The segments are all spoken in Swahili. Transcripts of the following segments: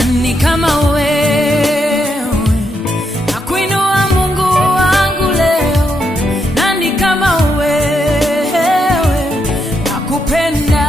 Nani kama wewe, nakuinua Mungu wangu leo. Nani kama wewe, nakupenda.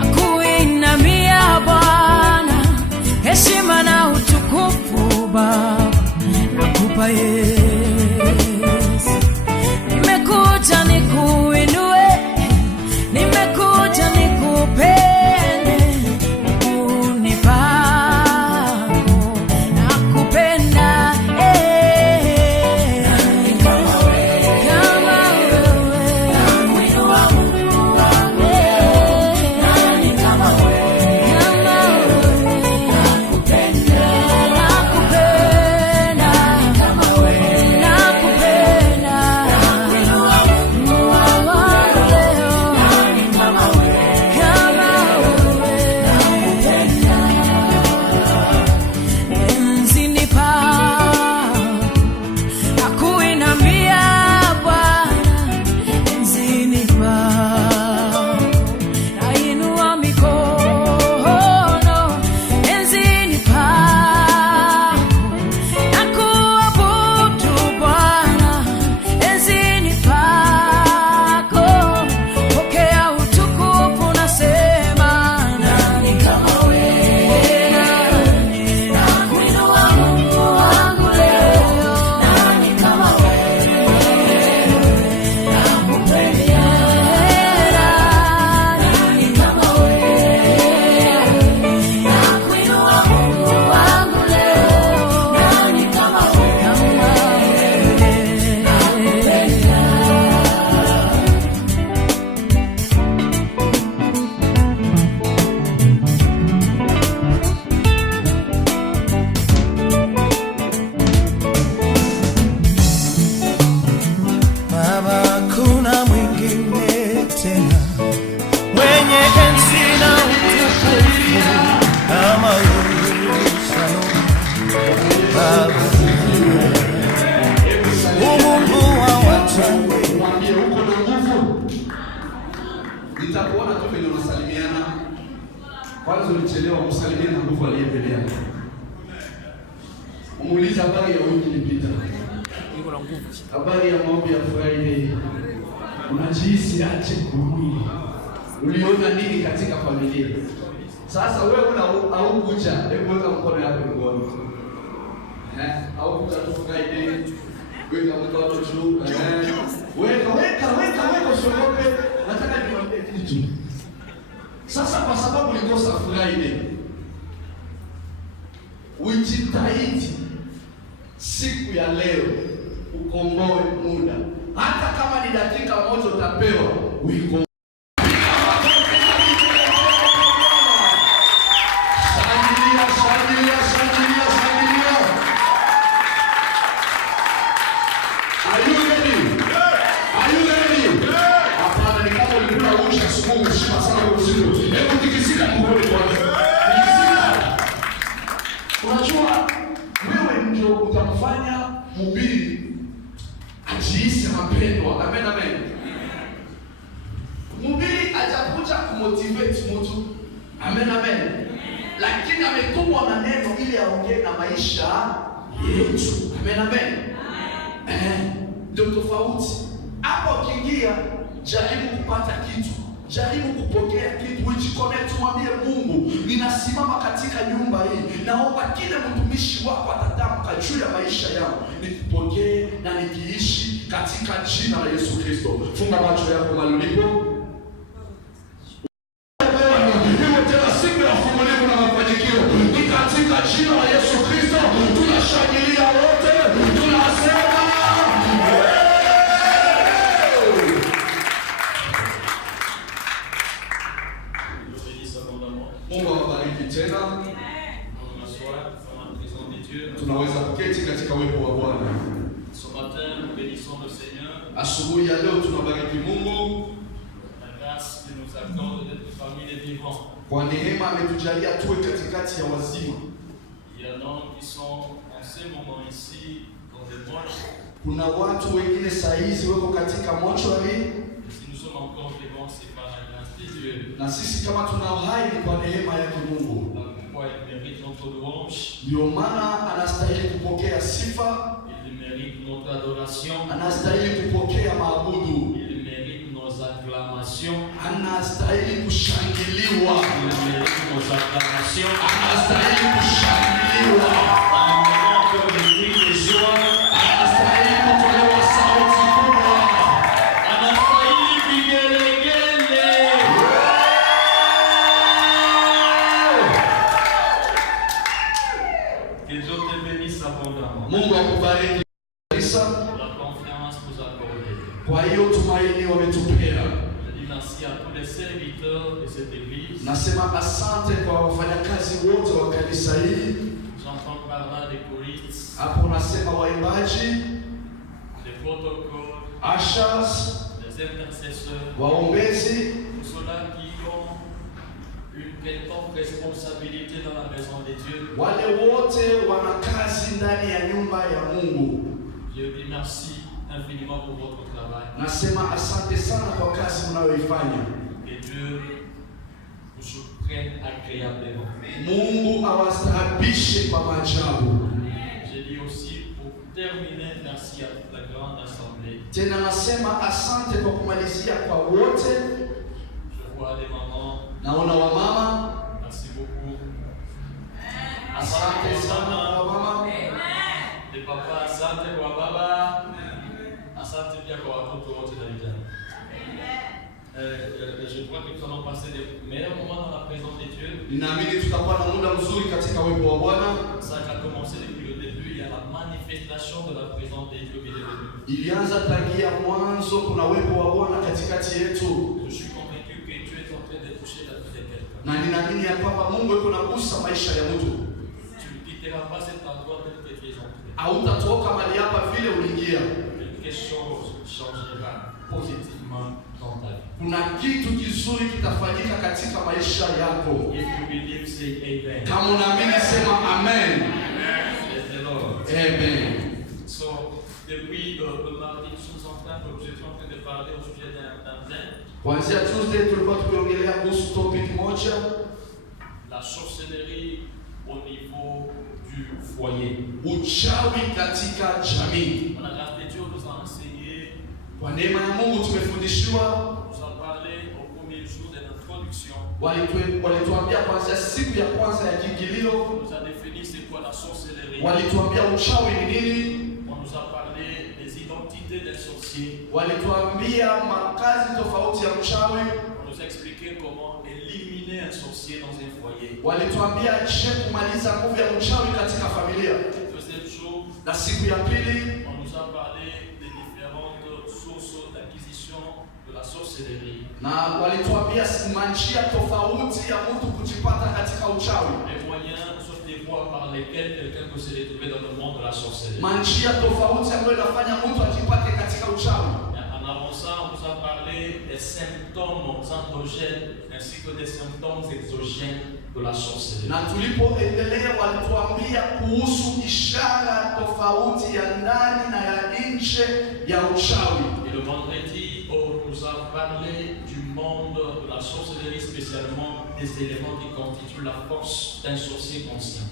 Nakuinamia Bwana, heshima na utukufu Baba nakupa Yesu. Nimekuja nikuinue, nimekuja nikupende, unipako nakupenda. Nitakuona tu vile unasalimiana. Kwanza ulichelewa kusalimia na nguvu aliyepelea. Umuuliza habari ya wiki iliyopita. Niko na nguvu. Habari ya maombi ya Friday. Unajihisi aje kumwili? Uliona nini katika familia? Sasa wewe au kucha, hebu weka mkono yako mgoni. Au kucha tu Friday. Weka mkono juu. Weka usiogope. Nataka niwaambie kitu. Sasa kwa sababu nikosa Friday, ujitahidi siku ya leo ukomboe muda. Hata kama ni dakika moja utapewa, uikomboe. Unajua wewe ndio utamfanya mhubiri ajihisi mapendwa. Amen, amen. Mhubiri hajakuja kumotivate mtu. Amen, amen. Lakini ametumwa na neno ili aongee na maisha yetu. Amen, amen. Ndio tofauti. Hapo ukiingia, jaribu kupata kitu. Jaribu kupokea kitu, ujiconnect, mwambie Mungu, ninasimama katika nyumba hii. Naomba kile mtumishi wako atatamka juu ya maisha yangu, nikipokee na nikiishi katika jina la Yesu Kristo. Funga macho yako mahali ulipo. Siku ya fungulivu na mafanikio ni katika jina la Yesu Kristo. Tunashangilia wote, tunasema Mungu awabariki. kubariki tena. On m'assoit dans la présence de Dieu. Tunaweza kuketi katika uwepo wa Bwana. Ce matin, nous bénissons le Seigneur. Asubuhi ya leo tunabariki Mungu La grâce qu'il nous accorde d'être parmi les vivants. kwa neema ametujalia tuwe katikati ya wazima. Il y en a qui sont en ce moment ici dans les morts. Kuna watu wengine saa hizi wako katika mochwari, Et si nous sommes encore vivants, c'est par la grâce de Dieu. na sisi kama tuna uhai ni kwa neema yake Mungu. Donc, pourquoi il mérite notre louange, Ndio maana anastahili kupokea sifa, il mérite notre adoration, anastahili kupokea maabudu, il mérite nos acclamations, anastahili kushangiliwa, il mérite nos acclamations. anastahili kushangiliwa, Un moment comme des cris de joie, anastahili kutolewa sauti kubwa. anastahili vigelegele. Que Dieu te bénisse abondamment. Mungu akubariki kabisa. Pour la confiance nous accordée. Kwa hiyo tumaini wametupea. Je dis merci à tous les serviteurs de cette église. Nasema asante kwa wafanyakazi wote wa kanisa hili. J'entends par là des choristes, Hapo nasema waimbaji, des protocoles, ushers, des intercesseurs, waombezi, tous ceux-là qui ont une quelconque responsabilité dans la maison de Dieu. wale wote wana kazi ndani ya nyumba ya Mungu. Je dis merci infiniment pour votre travail. Nasema asante sana kwa kazi mnayoifanya. Que Dieu vous surprenne agréablement. Mungu awastaabishe kwa maajabu. Je dis aussi pour terminer, merci à toute la grande assemblée. Tena nasema asante kwa kumalizia kwa wote. Je vois des mamans. Naona wamama, Merci beaucoup. asante sana kwa wamama. Des papas, asante kwa baba. Asante pia kwa watoto wote na vijana. Je crois que nous allons passer des meilleurs moments dans la présence de Dieu. Ninaamini tutakuwa na muda mzuri katika uwepo wa Bwana. Ça a commencé depuis le début, il y a la manifestation de la présence de Dieu, bien aimé. Ilianza tangia mwanzo, kuna uwepo wa Bwana katikati yetu, Je suis convaincu que Dieu est en train de toucher la vie de quelqu'un. na ninaamini ya kwamba Mungu yuko nagusa maisha ya mtu. Tu ne quitteras pas cet endroit tel que tu es entré. Hautatoka mahali hapa vile uliingia. Quelque chose changera positivement dans ta vie. Kuna kitu kizuri kitafanyika katika maisha yako. If you believe, say amen. Kama unaamini sema amen. Praise the Lord. Amen. So, depuis le mardi, nous étions en train de parler au sujet d'un thème, Kuanzia Tuesday tulikuwa tukiongelea kuhusu topic moja, la sorcellerie au niveau du foyer. uchawi katika jamii. La grâce de Dieu nous a enseigné, Kwa neema ya Mungu tumefundishiwa, nous a parlé au premier jour de l'introduction, walituambia kuanzia siku ya kwanza ya kiingilio, nous a défini c'est quoi la sorcellerie. walituambia uchawi ni nini, On nous a parlé des identités des sorciers. walituambia makazi tofauti ya mchawi, On nous a expliqué comment éliminer un sorcier dans un foyer. walituambia je kumaliza nguvu ya mchawi katika familia. Deuxième jour, Na siku ya pili on nous a parlé des différentes sources d'acquisition de la sorcellerie. na walituambia njia tofauti ya mtu kujipata katika uchawi, Les moyens sont des voies par lesquelles quelqu'un peut se retrouver dans le monde de la sorcellerie. njia tofauti ambayo inafanya mtu ajipate katika uchawi. En avançant, on nous a parlé des symptômes endogènes ainsi que des symptômes exogènes de la sorcellerie. Na tulipoendelea walituambia kuhusu ishara tofauti ya ndani na ya nje ya uchawi. Et le vendredi, on nous a parlé du monde de la sorcellerie, spécialement des éléments qui constituent la force d'un sorcier conscient.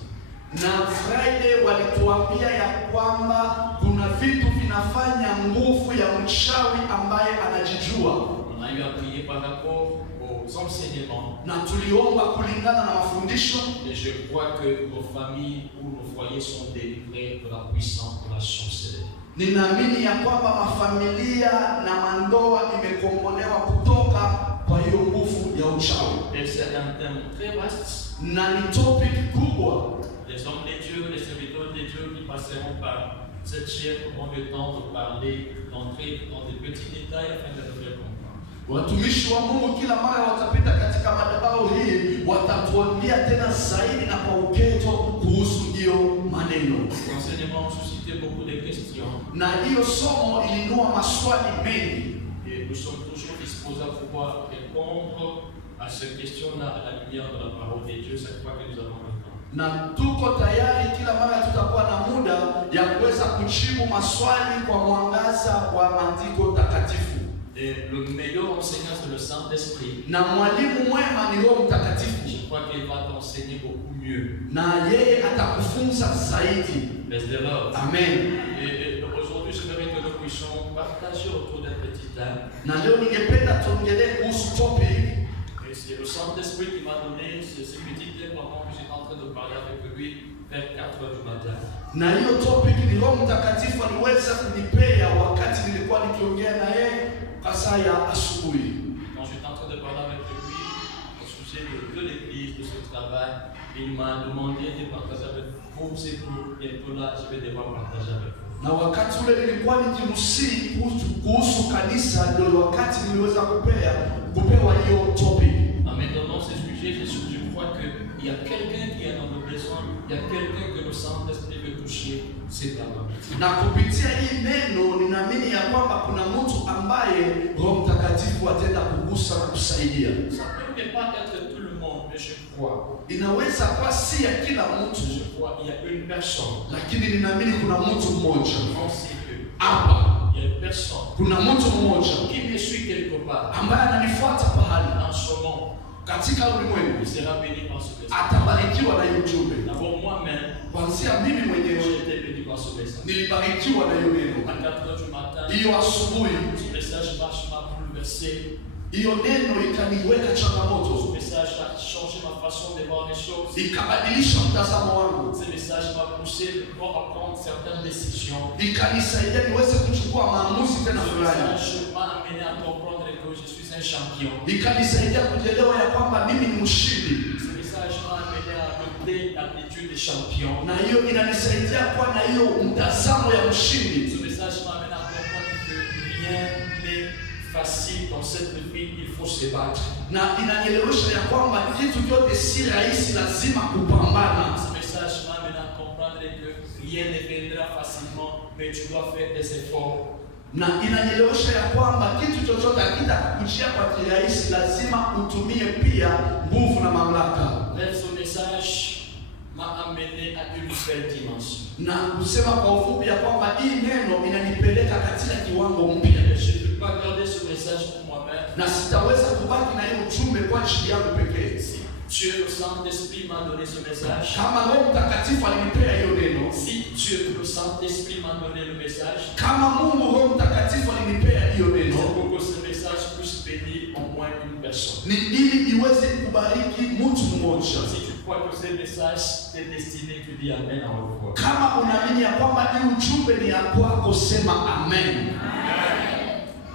Na Friday walituambia ya kwamba kuna vitu vinafanya nguvu ya mchawi ambaye anajijua. On a eu à prier par rapport aux enseignements. Na tuliomba kulingana na mafundisho, Et je crois que nos familles ou nos foyers sont délivrés de la puissance de la sorcellerie. ninaamini ya kwamba mafamilia na mandoa imekombolewa kutoka kwa hiyo nguvu ya uchawi. Et c'est un thème très vaste. Na ni topic kubwa. Les hommes de Dieu, les serviteurs de Dieu qui passeront par cette chaire auront le temps de parler, d'entrer dans des petits détails afin de nous faire comprendre. Watumishi wa Mungu kila mara watapita katika madhabahu hii, watatuambia tena zaidi na kwa uketo kuhusu hiyo maneno. L'enseignement suscitait beaucoup de questions. Na hiyo somo ilinua maswali mengi. Et nous sommes toujours disposés à pouvoir répondre à ces questions-là à la lumière de la parole de Dieu chaque fois que nous avons le temps. Na tuko tayari kila mara tutakuwa na muda ya kuweza kujibu maswali kwa mwangaza wa maandiko takatifu. Et le meilleur enseignant c'est le Saint-Esprit. Na mwalimu mwema ni Roho Mtakatifu. Je crois qu'il va t'enseigner beaucoup mieux. Na yeye atakufunza zaidi. Mais de l'ordre. Amen. Et aujourd'hui, j'aimerais que nous puissions partager autour d'un petit thème. Na leo ningependa tuongelee kuhusu topic. Et c'est le Saint-Esprit qui m'a donné ce petit thème pendant que j'étais en train de parler avec lui vers 4 heures du matin. Na hiyo topic ni Roho Mtakatifu aliweza kunipea wakati nilikuwa nikiongea na yeye kwa saa ya asubuhi. Quand j'étais en train de parler avec lui au sujet de l'église, de ce travail, il m'a demandé de partager avec vous. C'est tout. Bientôt là, je vais devoir partager avec vous. Na wakati ule nilikuwa nikimsihi kuhusu kanisa, ndio wakati niliweza kupewa hiyo topic. En maintenant ce sujet, je crois qu'il y a quelqu'un qui est dans le besoin, il y a quelqu'un que le Saint-Esprit veut toucher, c'est là. Na kupitia hii neno ninaamini ya kwamba kuna mtu ambaye Roho Mtakatifu ataenda kugusa na kusaidia. Ça peut ne pas être tout le monde, mais je crois. Inaweza kuwa si ya kila mtu, Je crois qu'il y a une personne. lakini ninaamini kuna mtu mmoja hapa. Il y a une personne Kuna mtu mmoja qui me suit quelque part. ambaye ananifuata pahali En ce moment, katika ulimwengu, il sera béni par ce message. atabarikiwa na hiyo ujumbe. D'abord moi-même, Kuanzia mimi j'ai mwenyewe été béni par ce message. nilibarikiwa na hiyo neno. À 4 heures du matin, Hiyo asubuhi, ce message m'a bouleversé. hiyo neno ikaniweka Ce changamoto, message a changé ma façon de voir les choses. ikabadilisha mtazamo wangu, Ce message m'a poussé à prendre certaines décisions. ikanisaidia niweze kuchukua maamuzi tena Ce fulani, message m'a amené à comprendre que je suis un champion. ikanisaidia kujielewa ya kwamba mimi ni mshindi, Ce message m'a amené à adopter l'attitude de champion. na hiyo inanisaidia kuwa na hiyo mtazamo ya mshindi. Ce message m'a amené à comprendre que rien n'est facile dans cette vie, il faut se battre. Na inanielewesha ya kwamba kitu chote si rahisi, lazima kupambana. Ce message m'a amené à comprendre que rien ne viendra facilement, mais tu dois faire des efforts. Na inanielewesha ya kwamba kitu chochote hakitakujia kwa kirahisi, lazima utumie pia nguvu na mamlaka. Bref, ce message m'a amené à une nouvelle dimension. Na kusema kwa ufupi ya kwamba hii neno inanipeleka katika kiwango mpya, Je ne peux pas garder ce message pour moi-même. na sitaweza kubaki na hiyo ujumbe kwa ajili yangu pekee. Si Dieu, le Saint-Esprit, m'a donné ce message, Kama Roho Mtakatifu alinipea hiyo neno, si Dieu, le Saint-Esprit, m'a donné le message, kama Mungu Roho Mtakatifu alinipea hiyo c'est neno, pour que ce message puisse bénir au moins une personne. ni ili iweze kubariki mtu mmoja. Si tu crois que ce message est destiné, tu dis Amen à haute voix. Kama unaamini ya kwamba hii ujumbe ni ya kwako, sema amen.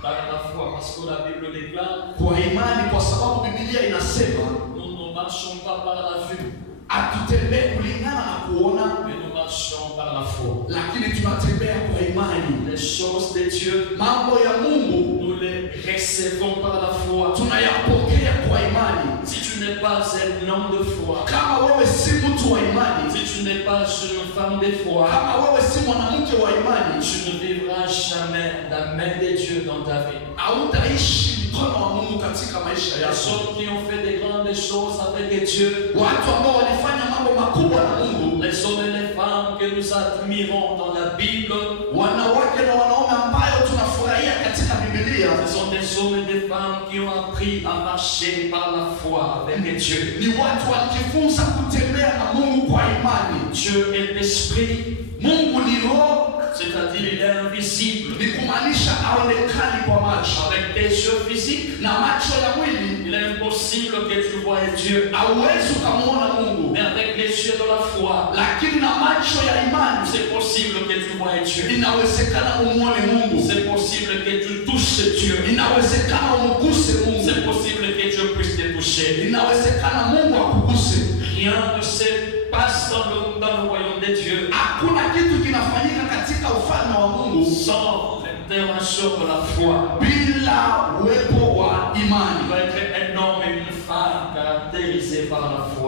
Par la foi, parce que la Bible déclare, Kwa imani, kwa sababu Biblia inasema nous ne marchons pas par la vue, atutembee kulingana na kuona, mais nous marchons par la foi. lakini tunatembea kwa imani. Les choses de Dieu, Mambo ya Mungu nous les recevons par la foi. tunayapokea kwa imani. Si tu n'es pas un homme de foi, Kama wewe si mtu wa imani, si tu n'es pas une femme de foi, kama wewe si mwanamke wa imani, tu ne vivras jamais la main de Dieu dans ta vie. hautaishi mkono wa Mungu katika maisha Les yako. personnes qui ont fait des grandes choses avec Dieu, Watu ambao walifanya mambo makubwa na Mungu, les hommes et les femmes que nous admirons dans la Bible, wanawake na wanaume ambayo tunafurahia katika Biblia, ce sont des hommes et des femmes qui ont appris à marcher par la foi avec Dieu. ni watu walijifunza kutembea na Mungu kwa imani. Dieu est l'esprit, Mungu ni roho, c'est-à-dire il est invisible. ni kumaanisha haonekani kwa macho Avec tes yeux physiques, na macho ya mwili, il est impossible que tu voies Dieu. hauwezi ukamwona Mungu, Mais avec les yeux de la foi, lakini na macho ya imani c'est possible que tu voies Dieu. inawezekana umwone Mungu, C'est possible que tu touches Dieu. inawezekana umguse Mungu, C'est possible que Dieu puisse te toucher. inawezekana Mungu akuguse. Rien ne se passe dans le royaume de Dieu Hakuna kitu kinafanyika katika ufalme wa Mungu sans l'intervention de la foi. bila uwepo wa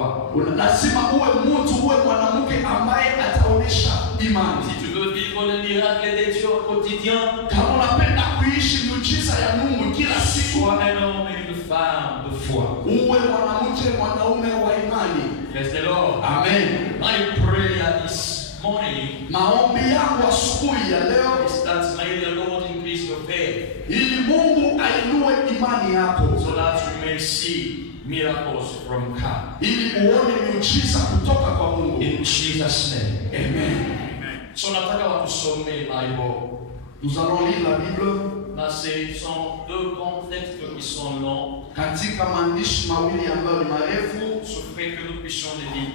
foi. Lazima uwe mtu, uwe mwanamke ambaye ataonesha imani. Si tu veux vivre le miracle de Dieu au quotidien, Kama unapenda kuishi miujiza ya Mungu kila siku, sois un homme et une femme de foi. uwe mwanamke, mwanaume wa imani. Praise the Lord. Amen. My prayer this morning Maombi yangu asubuhi ya leo is that may the Lord increase your faith ili Mungu ainue imani yako, so that you may see miracles from God. ili uone miujiza kutoka kwa Mungu. In Jesus' name. Amen. So nataka watusome Bible. Nous allons lire la Bible Là, ce sont deux grands textes qui sont longs, katika maandishi mawili ambayo ni marefu. sur fait que nous puissions les lire,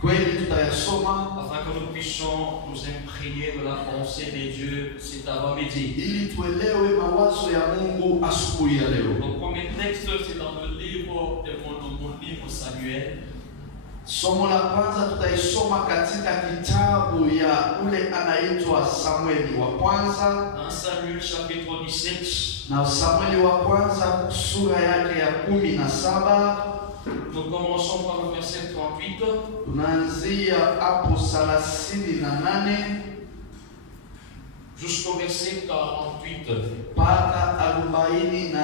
Kweli tutayasoma afin que nous puissions nous imprégner de la pensée de Dieu cet avant-midi. ili tuelewe mawazo ya Mungu asubuhi ya leo. Le premier texte, c'est dans le livre de mon livre Samuel. Somo la kwanza tutaisoma katika kitabu ya ule anaitwa Samueli wa kwanza, Dans Samuel chapitre 17, na Samueli wa kwanza sura yake ya 17. nous commençons par le verset 38 Tunaanzia hapo 38 jusqu'au verset 48. mpaka 48.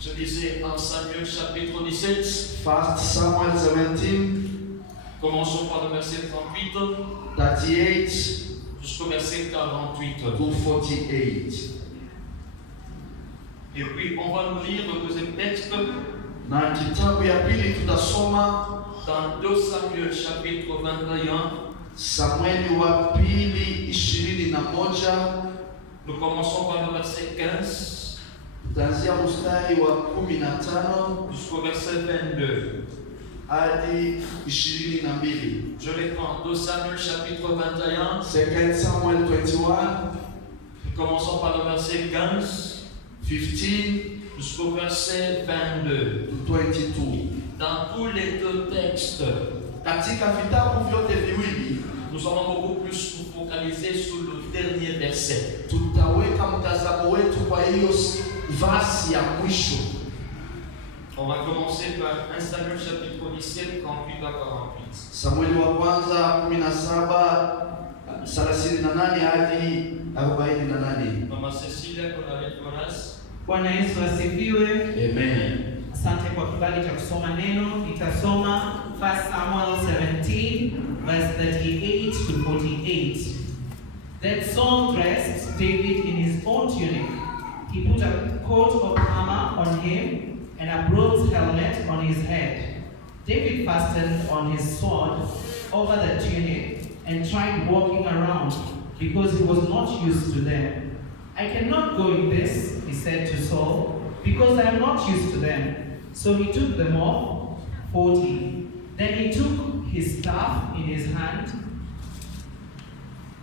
Je disais en Samuel chapitre 17, First Samuel 17, commençons par le verset 38 38 jusqu'au verset 48. to 48. Et puis on va nous lire le deuxième texte Na kitabu ya pili tutasoma dans 2 Samuel chapitre 21. Samueli wa pili 21. Nous commençons par le verset 15 Tutaanzia mstari wa 15 jusqu'au verset 22. hadi 22. Je les prends. 2 Samuel chapitre 21. 2 Samuel 21, Nous commençons par le verset 15 15 jusqu'au verset 22. to 22. Dans tous les deux textes, Katika vitabu vyote viwili nous allons beaucoup plus nous focaliser sur le dernier verset. tutaweka mtazamo wetu kwa hiyo vasi ya mwisho. On va commencer par 1 Samuel chapitre 17, 38 à 48. Samueli wa kwanza 17 38 hadi 48. Mama Cecilia, qu'on a les connaisse. Bwana Yesu asifiwe. Amen. Asante kwa kibali cha kusoma neno. Nitasoma 1 Samuel 17 verse 38 to 48. Then Saul dressed David in his own tunic. He put a coat of armor on him and a bronze helmet on his head. David fastened on his sword over the tunic and tried walking around because he was not used to them. I cannot go in this, he said to Saul, because I am not used to them. So he took them off, 40. Then he took his staff in his hand,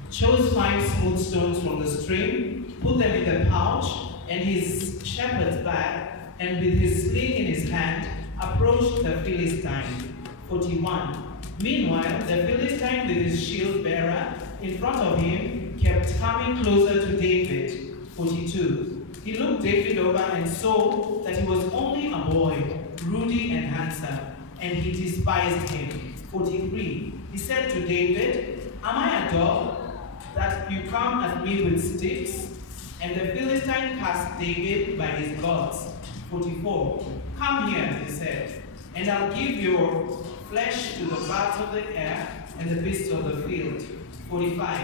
chose 5 smooth stones from the stream, put them in the pouch and his shepherd's bag, and with his sling in his hand, approached the Philistine. 41. Meanwhile, the Philistine with his shield bearer in front of him kept coming closer to David. 42. He looked David over and saw that he was only a boy, ruddy and handsome, and he despised him. 43. He said to David, "Am I a dog that you come at me with sticks?" And the Philistine cast David by his gods. 44. "Come here," he said, "and I'll give your flesh to the birds of the air and the beasts of the field." 45.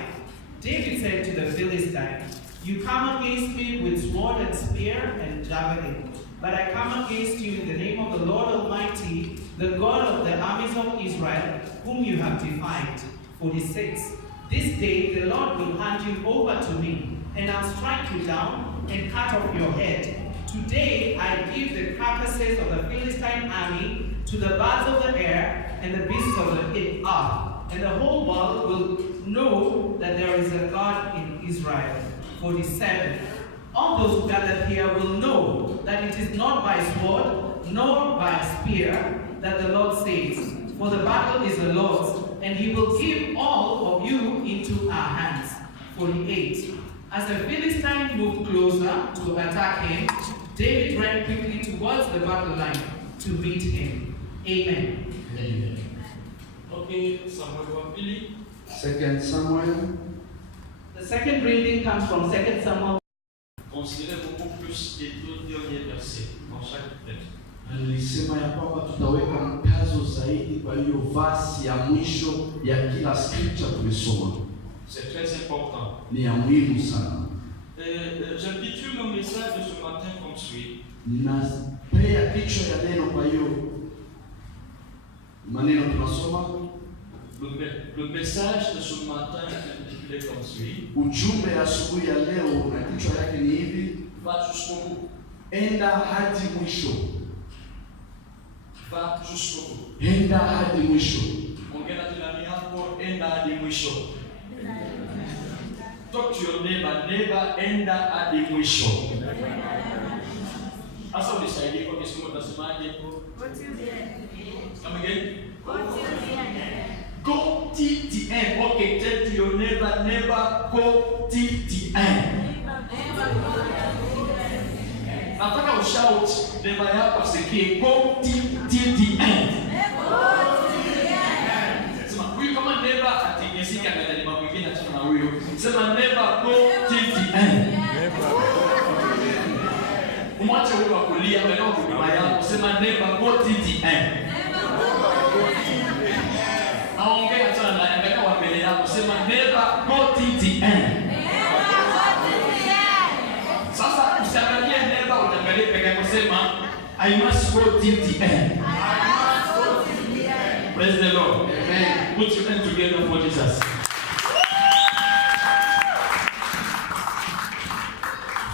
David said to the Philistine, "You come against me with sword and spear and javelin, but I come against you in the name of the Lord Almighty, the God of the armies of Israel, whom you have defied." 46. "This day the Lord will hand you over to me, and I'll strike you down and cut off your head. Today I give the carcasses of the Philistine army to the birds of the air and the beasts of the earth, and the whole world will know that there is a God in Israel." 47. "All those who gather here will know that it is not by sword nor by spear that the Lord saves, for the battle is the Lord's, and he will give all of you into our hands." 48. As the Philistine moved closer to attack him, David ran quickly towards the battle line to meet him. Amen. Amen. Ok, Samuel wa pili. 2 Samuel. The second reading comes from 2 Samuel. Considérez beaucoup plus les deux derniers versets dans chaque texte. Nilisema ya kwamba tutaweka mkazo zaidi kwa hiyo vasi ya mwisho ya kila scripture tumesoma. C'est très important. Ni ya muhimu sana. J'intitule mon message de ce matin comme suit. Ninapea kichwa ya neno kwa hiyo maneno tunasoma. Le message de ce matin est intitulé comme suit. Ujumbe ya asubuhi ya leo na kichwa yake ni hivi: Va jusqu'au bout. Enda hadi mwisho. Va jusqu'au bout. Enda hadi mwisho. Ongea na jirani yako, enda hadi mwisho. Talk to your neighbor, enda hadi mwisho. Asa unisaidie kwa Kiswahili utasemaje? Come again? Go till the end. Okay, tell to your neighbor, go till the end. Nataka ushout neighbor yako asikie, go till the end. Sema huyu kama neighbor atingezika mbele ya mambo mengine achana na huyo. Sema neighbor, go till the end. Umwache huyo wa kulia mbele ya nyuma yako. Sema neighbor, go till the end. Aongea tena na mbele wa mbele yako. Sema neighbor, go till the end. Sasa usiangalie neighbor, unaangalia peke yako. Sema I must go till the end. Praise the Lord. Amen. Put your hands together for Jesus.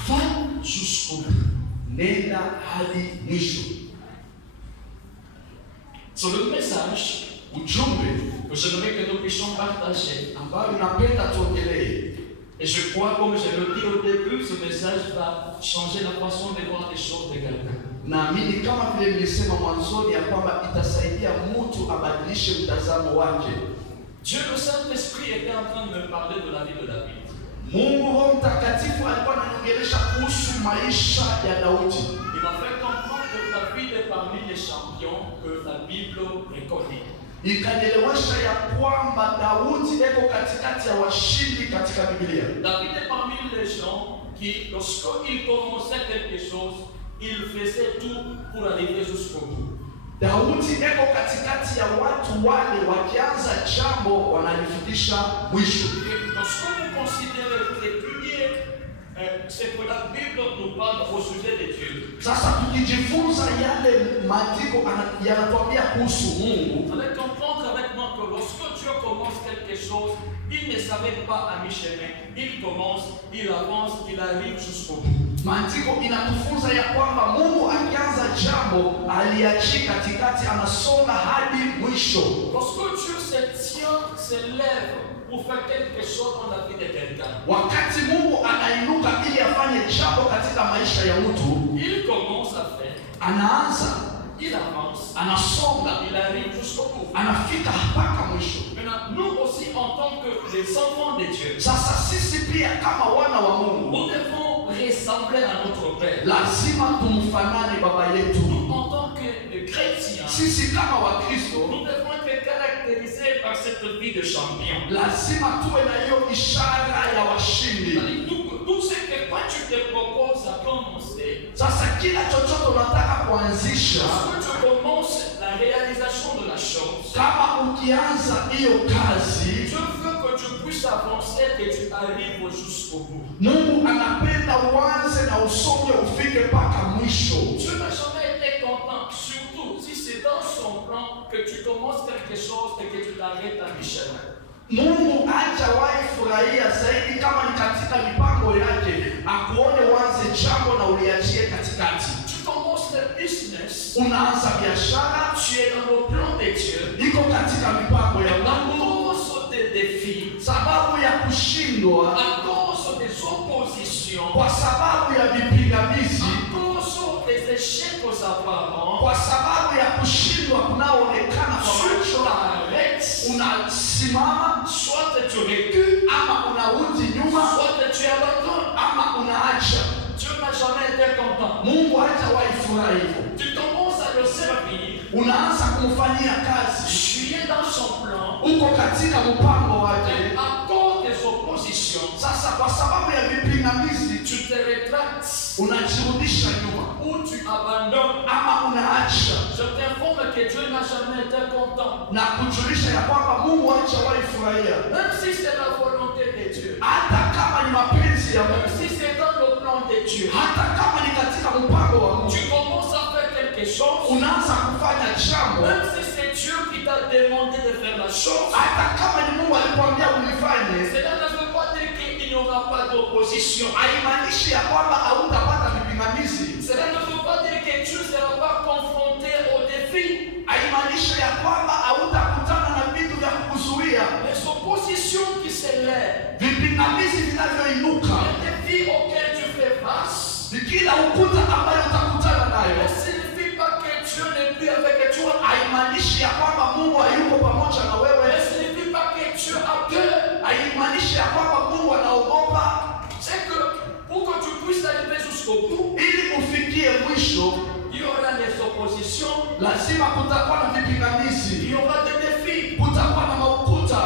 Va jusqu'au bout. Nenda hadi mwisho. Sur le message, Ujumbe que j'aimerais que nous puissions partager. ambayo napenda tuongelee. Et je crois, comme je l'ai dit au début, ce message va changer la façon de voir les choses de quelqu'un. Naamini kama vile nilisema mwanzoni ya kwamba itasaidia mtu abadilishe mtazamo wake. Dieu le Saint-Esprit était en train de me parler de la vie de David. Mungu Roho Mtakatifu alikuwa ananiongelesha kuhusu maisha ya Daudi. Il m'a fait comprendre que David est parmi les champions que la Bible reconnaît. Ikanielewesha ya kwamba Daudi eko katikati ya washindi katika Biblia. David est parmi les gens qui, lorsqu'il commençait quelque chose, il faisait tout pour arriver jusqu'au bout. Daudi eko katikati ya watu wale wakianza jambo wanalifikisha mwisho. Lorsque vous considérez, vous étudiez ce que la Bible nous parle au sujet de Dieu, Sasa tukijifunza yale maandiko yanatuambia kuhusu Mungu, vous allez comprendre avec moi que lorsque Dieu commence quelque chose, il ne s'arrête pas à mi-chemin. Il commence, il avance, il arrive jusqu'au bout. maandiko inatufunza ya kwamba Mungu akianza jambo aliachi katikati, anasonga hadi mwisho. Lorsque Dieu se tient, se lève pour faire quelque chose dans la vie de quelqu'un, Wakati Mungu anainuka ili afanye jambo katika maisha ya mtu, il commence à faire, anaanza, il avance, anasonga, il arrive jusqu'au bout. anafika mpaka mwisho. Maintenant, nous aussi, en tant que les enfants de Dieu, Sasa sisi pia kama wana wa Mungu nous devons ressembler à notre Père. lazima tumfanane baba yetu. En tant que chrétiens, Sisi kama Wakristo nous devons être caractérisés par cette vie de champion. lazima tuwe na hiyo ishara ya washindi. Tout ce que toi tu te proposes à commencer, Sasa kila chochote unataka kuanzisha, lorsque tu commences la réalisation de la chose, kama ukianza hiyo kazi, Dieu veut que tu puisses avancer, que tu arrives jusqu'au bout. Mungu anapenda uanze na usonge ufike mpaka mwisho. Dieu n'a jamais été content, surtout si c'est dans son plan que tu commences quelque chose et que tu t'arrêtes à mi-chemin. Mungu hajawahi furahia zaidi kama ni katika mipango yake akuone uanze jambo na uliachie katikati. Tu commences le business, Unaanza biashara, tu es dans le plan de Dieu. iko katika mipango ya À Mungu. cause des défis, Sababu ya kushindwa, à cause des oppositions, kwa sababu ya vipingamizi, à cause des échecs apparents, kwa sababu ya kushindwa kunaoonekana kwa tu macho, t'arrêtes, unasimama soit tu recules, ama unarudi nyuma soit tu abandonnes. ama unaacha. Dieu n'a jamais été content. Mungu hajawahi furahi hivyo. Tu commences à le servir, unaanza kumfanyia kazi, tu es dans son plan, uko katika mpango et wake. à cause des oppositions, Sasa kwa sababu ya vipingamizi tu te rétractes unajirudisha nyuma ou tu abandonnes. ama unaacha, Je t'informe que Dieu n'a jamais été content. na kujulisha ya kwamba Mungu hajawahi furahia, Même si c'est la volonté de Dieu, hata kama ni mapenzi ya même Mungu, si c'est dans le plan de Dieu, hata kama ni katika mpango wa Mungu, tu commences à faire quelque chose, unaanza kufanya jambo, même si c'est Dieu qui t'a demandé de faire la chose, hata kama ni Mungu alikwambia ulifanye, cela ne veut pas dire qu'il n'y aura pas d'opposition. haimaanishi ya kwamba hautapata vipingamizi, Cela ne veut pas dire que Dieu ne sera pas confronté au défi. haimaanishi ya kwamba hautakutana na vitu vya kukuzuia, Les oppositions qui s'élèvent, vipingamizi vinavyoinuka, les défis auxquels tu fais face, ni kila ukuta ambayo utakutana nayo. ne signifie pas que Dieu n'est plus avec toi. Haimaanishi ya kwamba Mungu hayuko pamoja na Ne wewe, signifie pas que Dieu a peur. haimaanishi ya kwamba Mungu anaogopa. C'est que pour que tu puisses arriver jusqu'au bout, Ili ufikie mwisho, il y aura des oppositions, lazima kutakuwa na il vipingamizi, y aura des défis. kutakuwa na maukuta.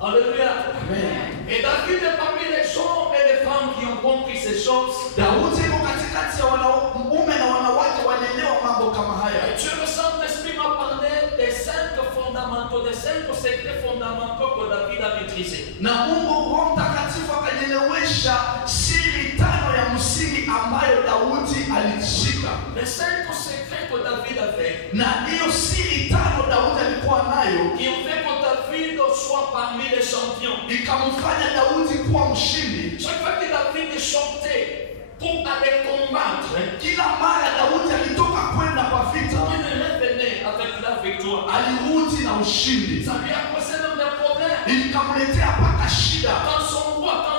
Alléluia. Amen. Et David est parmi les hommes et les femmes qui ont compris ces choses. Daudi yuko katikati ya wanaume na wanawake walielewa mambo kama haya. Et Dieu, le Saint-Esprit, m'a parlé des 5 fondamentaux, des 5 secrets fondamentaux que David a maîtrisés. Na Mungu Roho Mtakatifu akanielewesha siri tano ya msingi ambayo Daudi alishika. Les 5 secrets que David avait, Na hiyo siri tano Daudi alikuwa nayo qui ont fait que David soit parmi les champions. ikamfanya Daudi kuwa mshindi. Chaque fois que David chantait pour aller combattre, Kila mara Daudi alitoka kwenda kwa vita, il revenait avec la victoire. alirudi na ushindi. Ça lui a causé même des problèmes. Ikamletea mpaka shida. Quand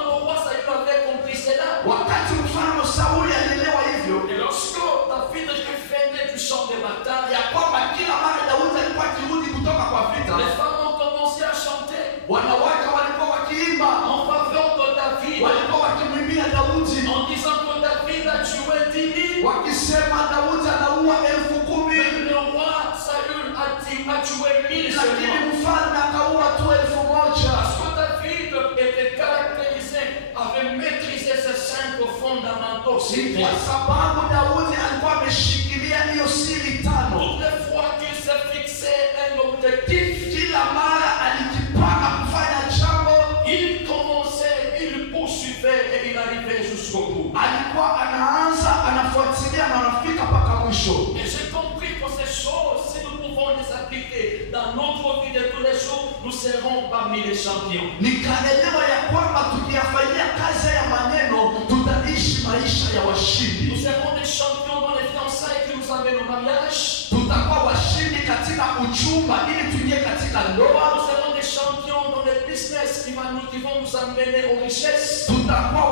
le roi Saül avait compris cela, Wakati mfalme Sauli alielewa hivyo, et lorsque David revenait du champ de bataille, ya kwamba kila mara Daudi alikuwa akirudi kutoka kwa vita, les femmes ont commencé à chanter wanawake walikuwa wakiimba, en faveur de David, walikuwa wakimwimbia Daudi, en disant que David a tué 10 000. wakisema Daudi anaua 10,000, Mais le roi Saül a tué 1000 lakini seulement. mfalme akaua tu 1,000. Parce que David était caractérisé, avait maîtrisé ces 5 fondamentaux. Ni kwa sababu Daudi alikuwa ameshikilia hiyo siri tano. Toutes les fois qu'il s'est fixé un objectif, Kila mara alijipanga kufanya jambo, il commençait, il poursuivait et il arrivait jusqu'au bout. alikuwa anaanza, anafuatilia na anafika mpaka mwisho. Et j'ai compris que ces choses, si nous pouvons les appliquer dans notre vie de tous les jours, nous serons parmi les champions. Nikaelewa ya kwamba tukiyafanyia kazi ya maneno tutaishi maisha ya Nous washindi. serons des champions dans les fiançailles qui nous amènent au mariage. Tutakuwa washindi katika uchumba ili tuingie katika Nous ndoa. serons des champions dans les business qui vont nous amener aux richesses. Tutakuwa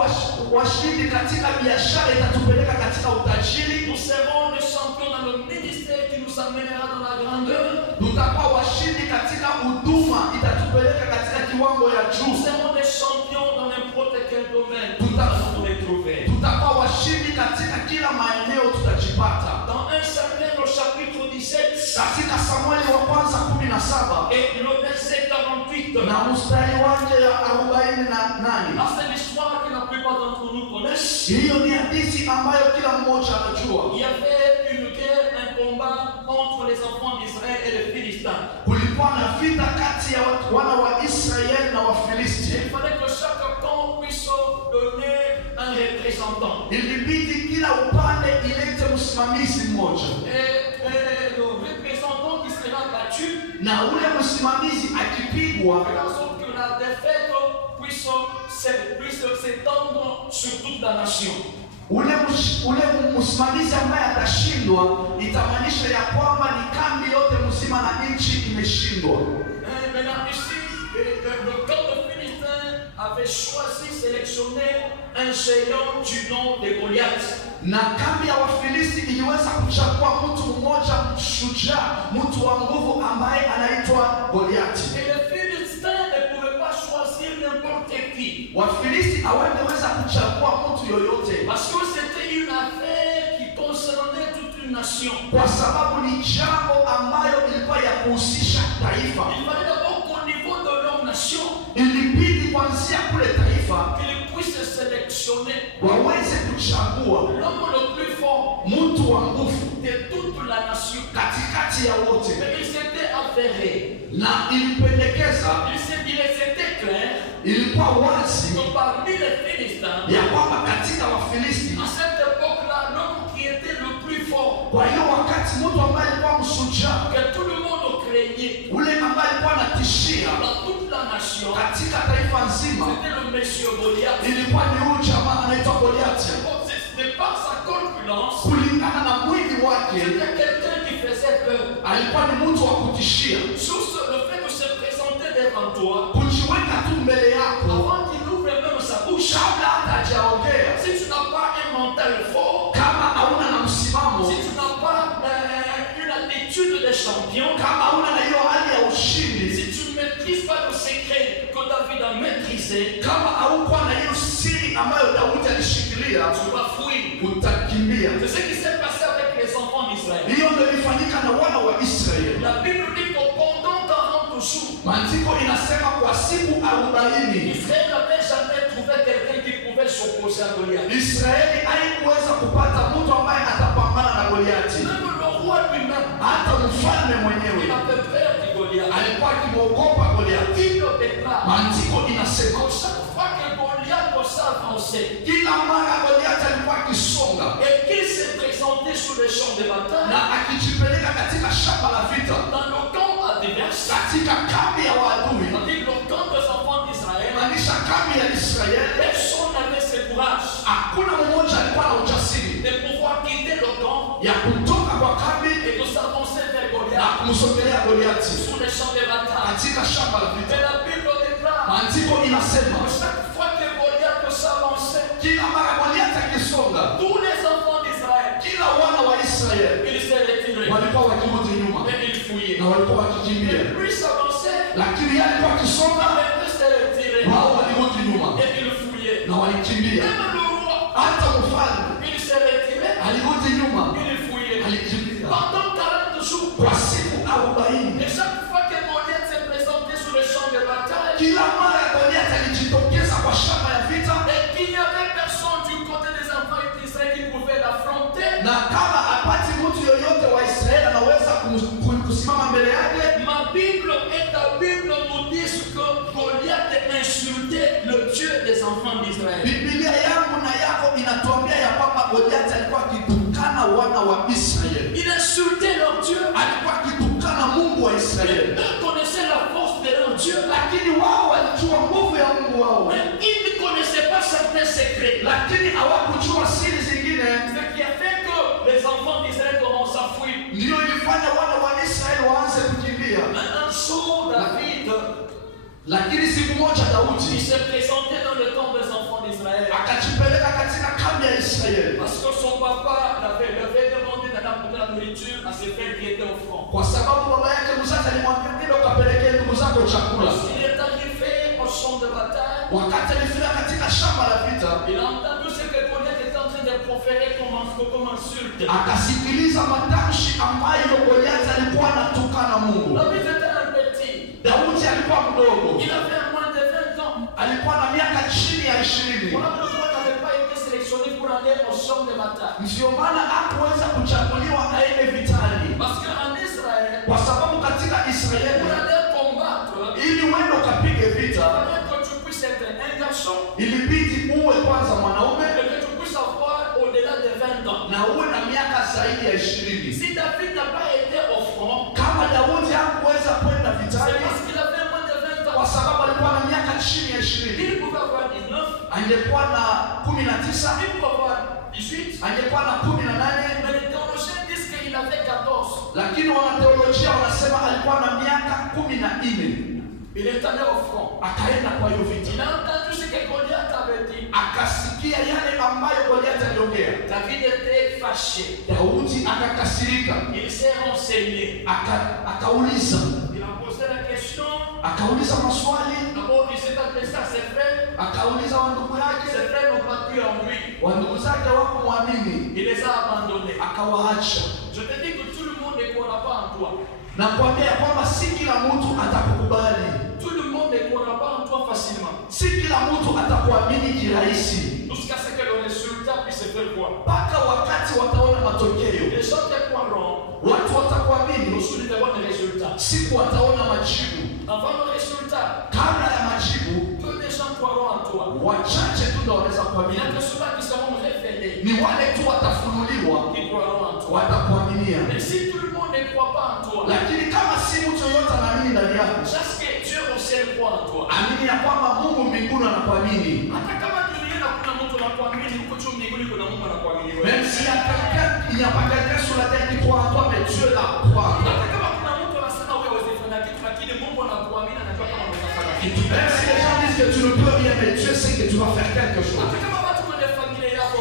washindi katika biashara itatupeleka katika utajiri. Nous serons des champions dans le ministère qui nous amènera dans la grandeur. Tutakuwa washindi katika huduma itatupeleka katika kiwango ya Nous juu. serons des champions dans n'importe quel domaine. Tout à fait. Nous les trouver. Tutakuwa washindi katika kila maeneo tutajipata. Dans 1 Samuel au chapitre 17 Katika Samueli wa kwanza 17 et le verset 48. na mstari wake ya 48. Là, c'est l'histoire que la plupart d'entre nous connaissent. Hiyo ni hadithi ambayo kila mmoja anajua. Il y avait une guerre, un combat entre les enfants d'Israël et les Philistins. Kulikuwa na vita kati ya wana wa Israeli na Wafilisti. Il fallait que chaque camp puisse donner un représentant. Ilibidi kila upande ilete msimamizi mmoja, Et le représentant qui sera battu, na ule msimamizi akipigwa, de la sorte que la défaite puisse s'étendre sur toute la nation. ule msimamizi ambaye atashindwa itamaanisha ya kwamba ni kambi yote mzima na nchi imeshindwa. Maintenant ici, le camp de Philistins avait choisi, sélectionné un géant du nom de Goliath. Na kambi ya Wafilisti iliweza kuchagua mtu mmoja shujaa, mtu wa nguvu ambaye anaitwa Goliati. Et les Philistins ne pouvaient pas choisir n'importe qui. Wafilisti hawangeweza kuchagua mtu yoyote, Parce que c'était une affaire qui concernait toute une nation. Kwa sababu ni jambo ambayo ilikuwa ya kuhusisha taifa. Il fallait d'abord qu'au niveau de leur nation, Ilibidi kuanzia kule taifa qu'ils puissent sélectionner waweze kuchagua l'homme le plus fort mtu wa nguvu de toute la nation. katikati ya wote, Mais il s'était avéré, na ilipendekeza, il était clair ilikuwa wazi que parmi les Philistins, ya kwamba katika Wafilisti, à cette époque-là, l'homme qui était le plus fort, kwa hiyo wakati mtu ambaye alikuwa mshujaa, que tout le monde craignait ule ambaye alikuwa anatishia dans toute la nation, katika taifa nzima, c'était le monsieur Goliath. ilikuwa ni huyu jamaa anaitwa Goliathi. De par sa corpulence, Kulingana na mwili wake, c'était quelqu'un qui faisait peur. alikuwa ni mtu wa kutishia. Sous le fait de se présenter devant toi, Kujiweka tu mbele yako avant qu'il ouvre même sa bouche, kabla hata hajaongea, si tu n'as pas un mental fort, kama hauna na msimamo, si tu n'as pas une attitude de champion, kama hauna na hiyo hali ya ushindi, si tu ne maîtrises pas le secret que David a maîtrisé, kama haukuwa na hiyo siri ambayo Daudi alishikilia, tu vas fuir. utakimbia. C'est ce qui s'est passé avec les enfants d'Israël. Hiyo ndio ilifanyika na wana wa Israeli. La Bible dit que pendant 40 jours, Maandiko inasema kwa siku 40 Israël n'avait jamais trouvé quelqu'un qui pouvait s'opposer à Goliath. Israeli haikuweza kupata mtu ambaye atapambana na Goliati. Même le roi lui-même, Hata mfalme il mwenyewe avait peur de Goliath. alikuwa akimwogopa Goliati. Il le déclare. Maandiko inasema Que chaque fois que Goliath s'avançait kila mara Goliati alikuwa akisonga et qu'il se présentait sur le champ de na bataille, akijipeleka katika shamba la vita, dans le camp adverse, katika kambi ya waadui, c'est-à-dire le camp des enfants d'Israël, maanisha kambi ya Israeli, personne n'avait ce courage hakuna mmoja alikuwa na ujasiri de pouvoir quitter le camp ya kutoka kwa kambi et de s'avancer vers na Goliath kumsogelea Goliati sur le champ de bataille. katika shamba la vita. Mais la Bible déclare Maandiko inasema que chaque fois que Goliath s'avançait, kila mara Goliati akisonga, tous les enfants d'Israël, kila wana wa Israeli ils se retiraient walikuwa wakirudi nyuma et ils fuyaient. na walikuwa wakikimbia, Lui s'avançait, lakini yeye alikuwa akisonga, mais eux se retiraient wao walirudi nyuma et ils fuyaient. na walikimbia. Même le roi, Hata mfalme il se retirait, alirudi nyuma, il fuyait. alikimbia Pendant 40 jours, kwa siku 40. et chaque fois que Goliath se présentait sur le champ de bataille, Kila mara Goliati alijitokeza kwa shamba ya vita, et qu'il n'y avait personne du côté des enfants d'Israël qui pouvait l'affronter, na kama apati mtu yoyote wa Israeli anaweza kusimama mbele yake, ma Bible et ta Bible nous disent que Goliath insultait le Dieu des enfants d'Israël. Biblia yangu na yako inatuambia ya kwamba Goliati alikuwa akitukana wana wa Israeli, Il insultait leur Dieu. alikuwa akitukana Mungu wa Israeli, Eux connaissaient la force de leur Dieu, lakini wao walijua nguvu ya Mungu wao, mais ils ne connaissaient pas certains secrets. lakini hawakujua siri zingine. Ce qui a fait que les enfants d'Israël commencent à fuir. Ndio ilifanya wana wa Israeli waanze kukimbia. Un jour, David, Lakini siku moja il Daudi se présentait dans le camp des enfants d'Israël. akajipeleka katika kambi ya Israeli, Parce que son papa l'avait demandé d'apporter la nourriture à ses frères qui étaient au front. kwa sababu baba yake mzazi alimwambia nenda ukapelekee ndugu zako chakula. Il est arrivé au champ de bataille. Wakati alifika katika shamba la vita, Il a entendu ce que Goliath était en train de proférer comme insulte. akasikiliza matamshi ambayo Goliathi alikuwa anatukana Mungu. David était un petit. Daudi alikuwa mdogo, Il avait moins de 20 ans. alikuwa na miaka chini ya 20. Probablement n'avait pas été sélectionné pour aller au champ de bataille. Ndio maana hakuweza kuchaguliwa aende vitani, Parce qu'en Israël, kwa sababu katika pour Israeli aller combattre, ili uende ukapige il vita fallait que tu puisses être un garçon ilibidi uwe kwanza mwanaume et que tu puisses avoir au-delà de 20 ans. na uwe na miaka zaidi ya 20. Si David n'a pas été au front, Kama Daudi hakuweza kwenda c'est vitani parce qu'il avait moins de 20 kwa ans. sababu alikuwa na miaka chini ya 20. Il pouvait avoir 19, Angekuwa na 19, il pouvait avoir 18, angekuwa na 18, mais les théologiens disent qu'il avait 14. lakini wanateolojia wanasema alikuwa na miaka 14. Il est allé au front. Akaenda kwa hiyo vita, Il a entendu ce que Goliath avait dit. akasikia yale ambayo Goliathi aliongea. David était fâché. Daudi akakasirika, Il s'est renseigné. akauliza Il a posé la question. akauliza maswali, D'abord, il s'est adressé à ses frères. akauliza wandugu yake, Ses frères n'ont pas cru en lui. wandugu zake hawakumwamini, Il les a abandonnés. akawaacha. Je Nakwambia kwamba si kila mtu atakukubali. Tout le monde ne croira pas en toi facilement. Si kila mtu atakuamini kirahisi. Jusqu'à ce que le résultat puisse se faire voir. Mpaka wakati wataona matokeo. Les gens te croiront. Watu watakuamini. Lorsqu'ils verront les résultats. Siku wataona majibu. Avant le résultat. Kabla ya majibu. Peu de gens croiront en toi. Wachache tu ndio wanaweza Il y kuamini. a que ceux-là qui seront révélés. Ni wale tu watafunuliwa. Qui croiront en toi. Watakuaminia. Mais si tout le monde ne croit pas en toi. Lakini kama si mtu yoyote anaamini ndani yako. Sache que Dieu au ciel croit en toi. Amini ya kwamba Mungu mbinguni anakuamini. Hata kama duniani hakuna mtu anakuamini, huko juu mbinguni kuna Mungu anakuamini wewe. Même s'il y a quelqu'un, il n'y a pas quelqu'un sur la terre qui croit en toi, mais Dieu la croit. Hata kama kuna mtu anasema wewe hauwezi fanya kitu, lakini Mungu anakuamini, anajua kama unaweza fanya kitu. Même si les gens disent que tu ne peux rien, mais Dieu sait que tu vas faire quelque chose. Hata kama watu kwenye familia yako,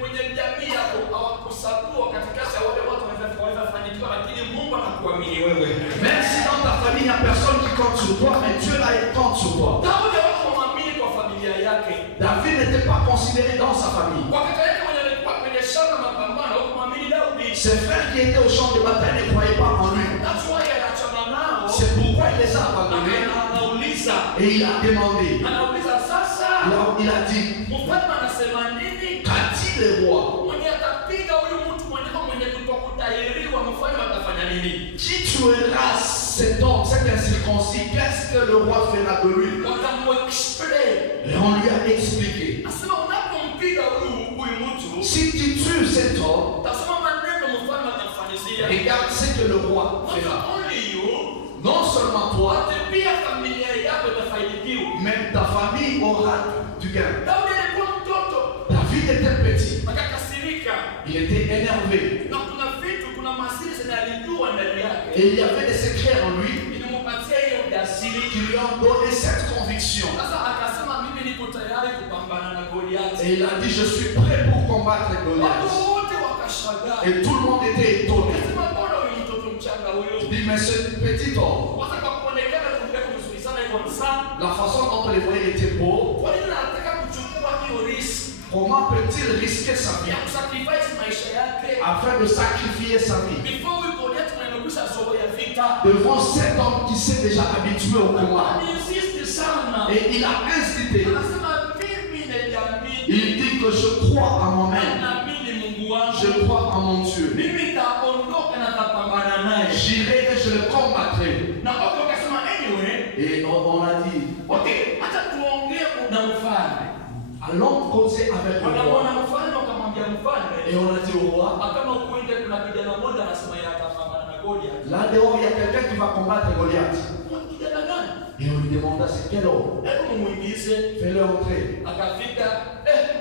kwenye jamii yako hawakusabua katikati ya wale watu wanaweza fanikiwa, lakini Mungu anakuamini wewe. Même si dans ta famille, il n'y a personne qui compte sur toi, mais Dieu là, il compte sur toi. Daudi hawakumwamini kwa familia yake. David n'était pas considéré dans sa famille. Wakati yake mwenye alikuwa kwenye shamba mapambano, hawakumwamini Daudi. Ses frères qui étaient au champ de bataille ne croyaient pas en lui. That's why anachana nao. C'est pourquoi il les a abandonnés. Anauliza. Et il a demandé. Anauliza sasa. Il a dit, Mfalme anasema nini? qu'a dit le roi? Mwenye atapiga huyu mtu mwenye kutokutahiriwa, mfalme atafanya nini? Qui tuera cet homme, cet incirconcis? Qu'est-ce que le roi fera de lui? Wakamwexplain. Et on lui a expliqué. Asema unapompiga huyu mtu, Si tu tues cet homme, tasema maneno mfalme atamfanyizia. regarde ce que le roi fera. Only you, Non seulement toi, hata pia familia yako itafanikiwa. même ta famille aura du gain. Daudi alikuwa mtoto, David était petit, akakasirika. il était énervé. Na kuna masiri zinalijua ndani yake. Et il y avait des secrets en lui Inampatia hiyo ujasiri. qui lui ont donné cette conviction. Sasa akasema mimi niko tayari kupambana na Goliath. Et il a dit, je suis prêt pour combattre Goliath. Watu wote wakashangaa. Et tout le monde était étonné. Akasema mbona huyu mtoto mchanga huyo? Il dit, mais ce petit homme, Kwanza kwa kuonekana kumbe mzuri sana iko msana. la façon dont on les voyait, il était beau. Kwa nini anataka kuchukua hiyo risk Comment peut-il risquer sa vie ya kusacrifice maisha yake? afin de sacrifier sa vie Before huyu Goliath mwenye zoea vita. devant cet homme qui s'est déjà habitué au combat? Insiste sana. Et il a incité. Anasema mimi niliamini. Il dit que je crois en moi-même. Naamini Mungu wangu. Je crois en mon Dieu. Mimi nitaondoka na nitapambana naye. J'irai et je le combattrai. Na wao wakasema anyway. Et on a dit, Okay, acha tuongee na mfalme. allons causer avec le roi. Wanaona mfalme wakamwambia mfalme. Et on a dit au roi, Kama ukwende kuna kijana mmoja anasema yeye atapambana na Goliath. là dehors, il y a quelqu'un qui va combattre Goliath. Kijana gani? Et on lui demanda, c'est quel homme? Hebu muingize. Fais-le entrer. Akafika.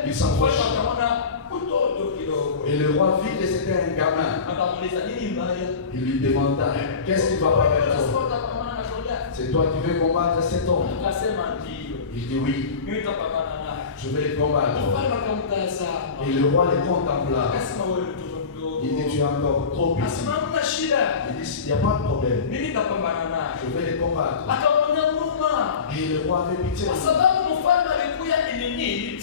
Il s'approche. Akaona mtoto kidogo. Et le roi vit que c'était un gamin. Akamuuliza nini mbaya? Il lui demanda, qu'est-ce qui va pas avec toi? Utapambana na Goliath. C'est toi qui veux combattre cet homme? Akasema ndio. Il dit oui, Mimi nitapambana naye. je vais le combattre. Mfalme akamtazama. Et le roi le contempla. Akasema wewe mtoto mdogo. Il dit, tu es encore trop petit. Akasema hamna shida. Il dit, il n'y a pas de problème. Mimi nitapambana naye. Je vais le combattre. Akamwona huruma. Et le roi avait pitié. Kwa sababu mfalme alikuwa in need.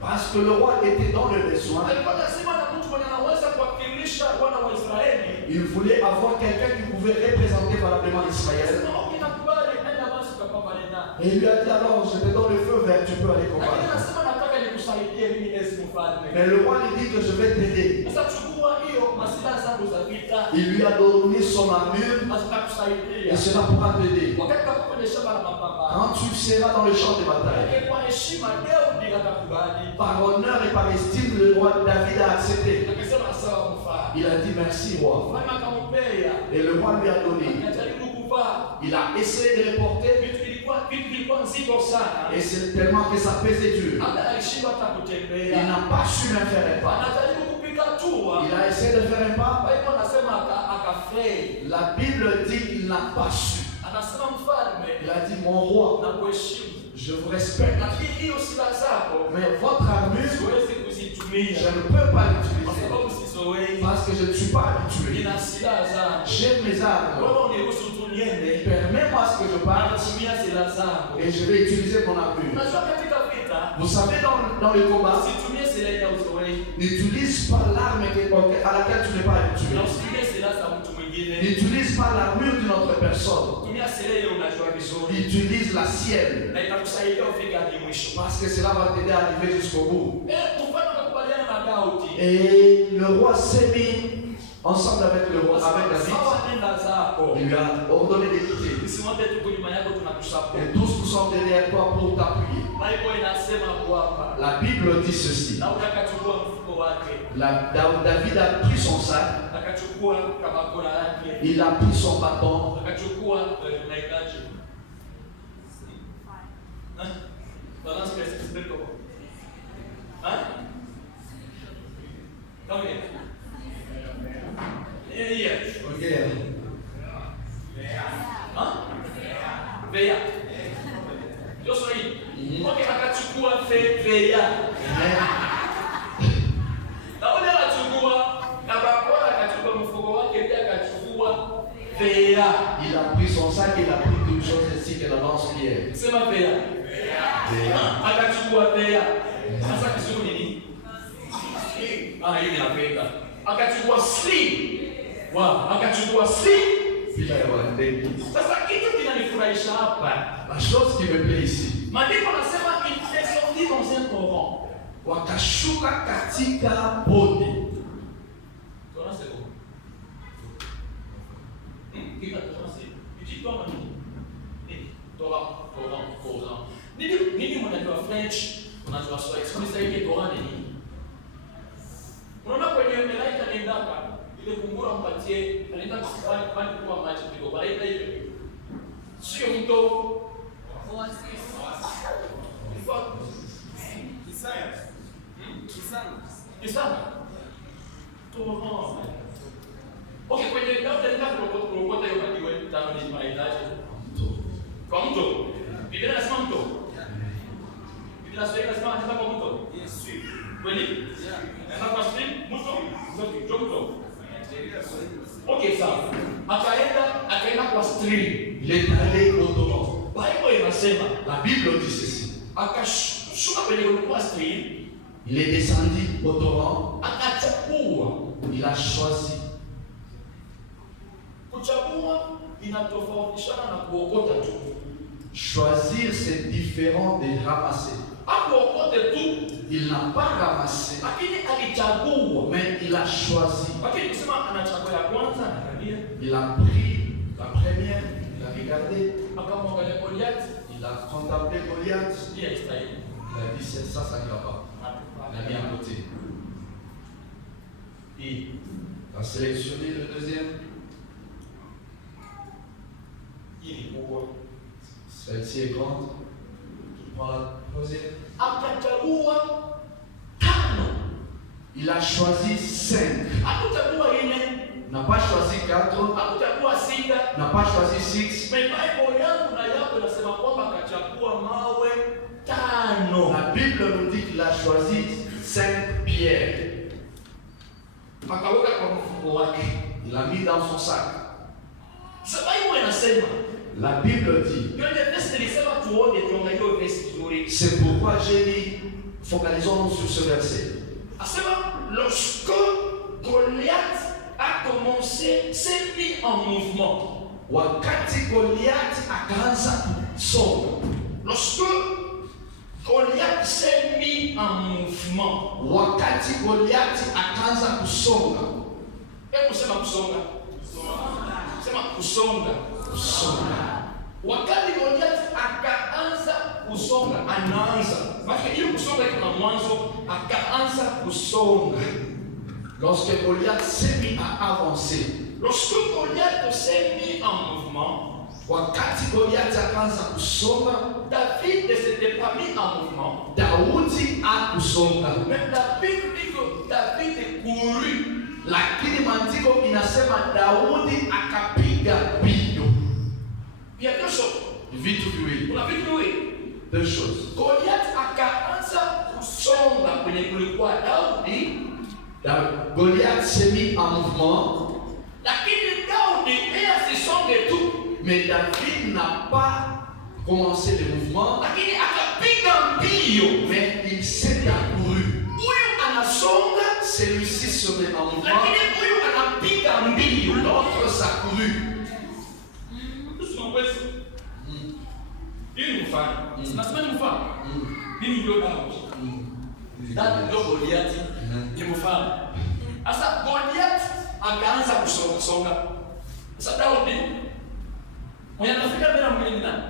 Parce que le roi était dans le besoin. Alikuwa lazima na mtu mwenye anaweza kuwakilisha wana wa Israeli. Il voulait avoir quelqu'un qui pouvait représenter valablement Israël. Akasema okay, nakubali, enda basi ukapambane naye. Et il lui a dit, alors je te donne le feu vert, tu peux aller Lakini combattre. anasema nataka nikusaidie mimi esi mfalme. Mais le roi lui dit que je vais t'aider. Sasa chukua hiyo masilaha zangu za vita. Il lui a donné son armure Zitakusaidia. et cela pourra t'aider. Wakati kako kwenye shamba la mapambano. Quand tu seras dans le champ de bataille, Kwa heshima Daudi akakubali. par honneur et par estime, le roi David a accepté. Akasema sawa mfalme. Il a dit merci roi. Mfalme akampea. Et le roi lui a donné. Akajaribu kuvaa. Il a essayé de le porter. Vitu vilikuwa nzito sana. Et c'est tellement que ça pesait dur. Hata alishindwa hata Il kutembea. n'a pas su même faire un pas. Anajaribu kupiga hatua. Il a essayé de faire un pas. Biblia anasema akafei. La Bible dit qu'il n'a pas su. Anasema mfalme Il a dit mon roi, na kuheshimu. je vous respecte. Lakini hiyo silaha zako Mais votre armure, siwezi je kuzitumia. ne peux pas Kwa l'utiliser. sababu sizoei. Parce que je ne suis pas habitué. Nina silaha zangu. J'ai mes armes. Wewe uniruhusu tu niende. Permets-moi ce que je parle Natumia silaha zangu. et je vais utiliser mon armure. Unajua katika vita Vous savez, dans le combat, usitumie silaha ya uzoei. n'utilise pas l'arme à laquelle tu n'es pas habitué. Na usitumie silaha za mtu mwingine. mwingine. N'utilise pas l'armure d'une autre personne. Tumia silaha ile unajua vizuri. Utilise la sienne. Na itakusaidia ufike hadi mwisho. Parce que cela va t'aider à arriver jusqu'au bout. Mfano unakubaliana na Daudi. Et le roi s'est mis ensemble avec le roi, avec David. Sawa, nenda zako. Il lui a ordonné de quitter. Usimwambie tuko nyuma yako tunakusupport. Et tous nous sommes derrière toi pour t'appuyer. Bible inasema kwamba La Bible dit ceci. Daudi akachukua mfuko wake. David a pris son sac, Akachukua kabakora yake. il a pris son bâton, Akachukua naikaje. Balance que c'est super comment. Hein? Come here. Yes. regarde, Hein? Veya. Yo soy. Okay, akachukua veya. Na ule akachukua kabakora akachukua mfuko wake pia akachukua veya. il a pris son sac, il a pris toutes choses ainsi que la lance-pierre. Sema veya. Akachukua veya. Sasa kizungu ni nini? Hii ni Afrika. Akachukua sling. Wow, akachukua sling. Sasa kitu kinanifurahisha hapa. La chose qui me plaît ici, Maandiko nasema il est sorti dans un torrent. wakashuka katika bonde. Torrent c'est quoi? Kika torrent c'est. Petit torrent nini? Torrent. Nini mnajua French? Unajua Swahili. Sasa hivi torrent ni nini? Unaona kwenye malaika nendaka ile kungura mpatie anaenda kusifanya kwa maji kidogo. Malaika hiyo. Sio mto. Kisanga. Torrent. Okay, kwenye dawa tena kurokota hiyo hadi wewe tano ni mahitaji. Kwa mto. Biblia inasema mto. Biblia inasema hata kwa mto. Yes, sweet. Kweli? Na kwa stream mto. Mto. Okay, sawa. Akaenda kwa stream. Il est allé au torrent. Bible inasema, La Bible dit ceci. akashuka kwenye kwa stream, Il est descendu au torrent, akachukua. il a choisi. Kuchagua inatofautishana na kuokota tu. Choisir, c'est différent de ramasser. Hakuokote tu, Il n'a pas ramassé, lakini alichagua. mais il a choisi. Lakini kusema anachagua ya kwanza, angalia, Il a pris la première, il a regardé, akamwangalia Goliath, il a contemplé Goliath. ndiye istahili. Il a dit ça ne va pas. Il a mis à côté. Hii. Il a sélectionné le deuxième. Hii ni kubwa. Celle-ci est grande. Tu prends la troisième. Akachagua tano. Il a choisi 5. Hakuchagua nne, Il n'a pas choisi 4. hakuchagua sita. Il n'a pas choisi 6. Bible yangu na yako inasema kwamba akachagua mawe tano. La Bible nous dit qu'il a choisi 5 pierres. Akaweka kwa mfuko wake. Il l'a mis dans son sac. Sasa Bible inasema, La Bible dit, ndio ile verse nilisema tuone tuangalie hiyo verse vizuri. c'est pourquoi j'ai dit, focalisons-nous sur ce verset. Asema lorsque Goliath a commencé, s'est mis en mouvement. Wakati Goliath akaanza kusonga. Lorsque Goliath s'est mis en mouvement. Wakati Goliath akaanza kusonga. Hebu sema kusonga. Sema kusonga. Kusonga. Wakati Goliath akaanza kusonga, anaanza. Maana hiyo kusonga kuna mwanzo, akaanza kusonga. Lorsque Goliath s'est mis à avancer. Lorsque Goliath s'est mis en mouvement, Wakati Goliath akaanza kusonga, David ne s'était pas mis en mouvement. Daudi akusonga. Mais David dit que David couru. Lakini maandiko inasema Daudi akapiga mbio. Il y a deux choses. Vitu viwili. Kuna vitu viwili. Deux choses. Goliath akaanza kusonga kwenye kulikuwa Daudi. Goliath s'est mis en mouvement, Lakini Daudi yeye asisonge tu. mais David n'a pas commencé le mouvement, Lakini akapiga mbio. mais il s'est accouru. Huyu anasonga, Celui-ci se met en mouvement, lakini huyu anapiga mbio. l'autre s'accourt. Hii ni mfano. Nasema ni mfano. Mimi ndio Daudi. Daudi ndio Goliath. Ni mfano. Sasa Goliath akaanza kusonga. Sasa Daudi mwenye anafika mbele ya mwingine nani?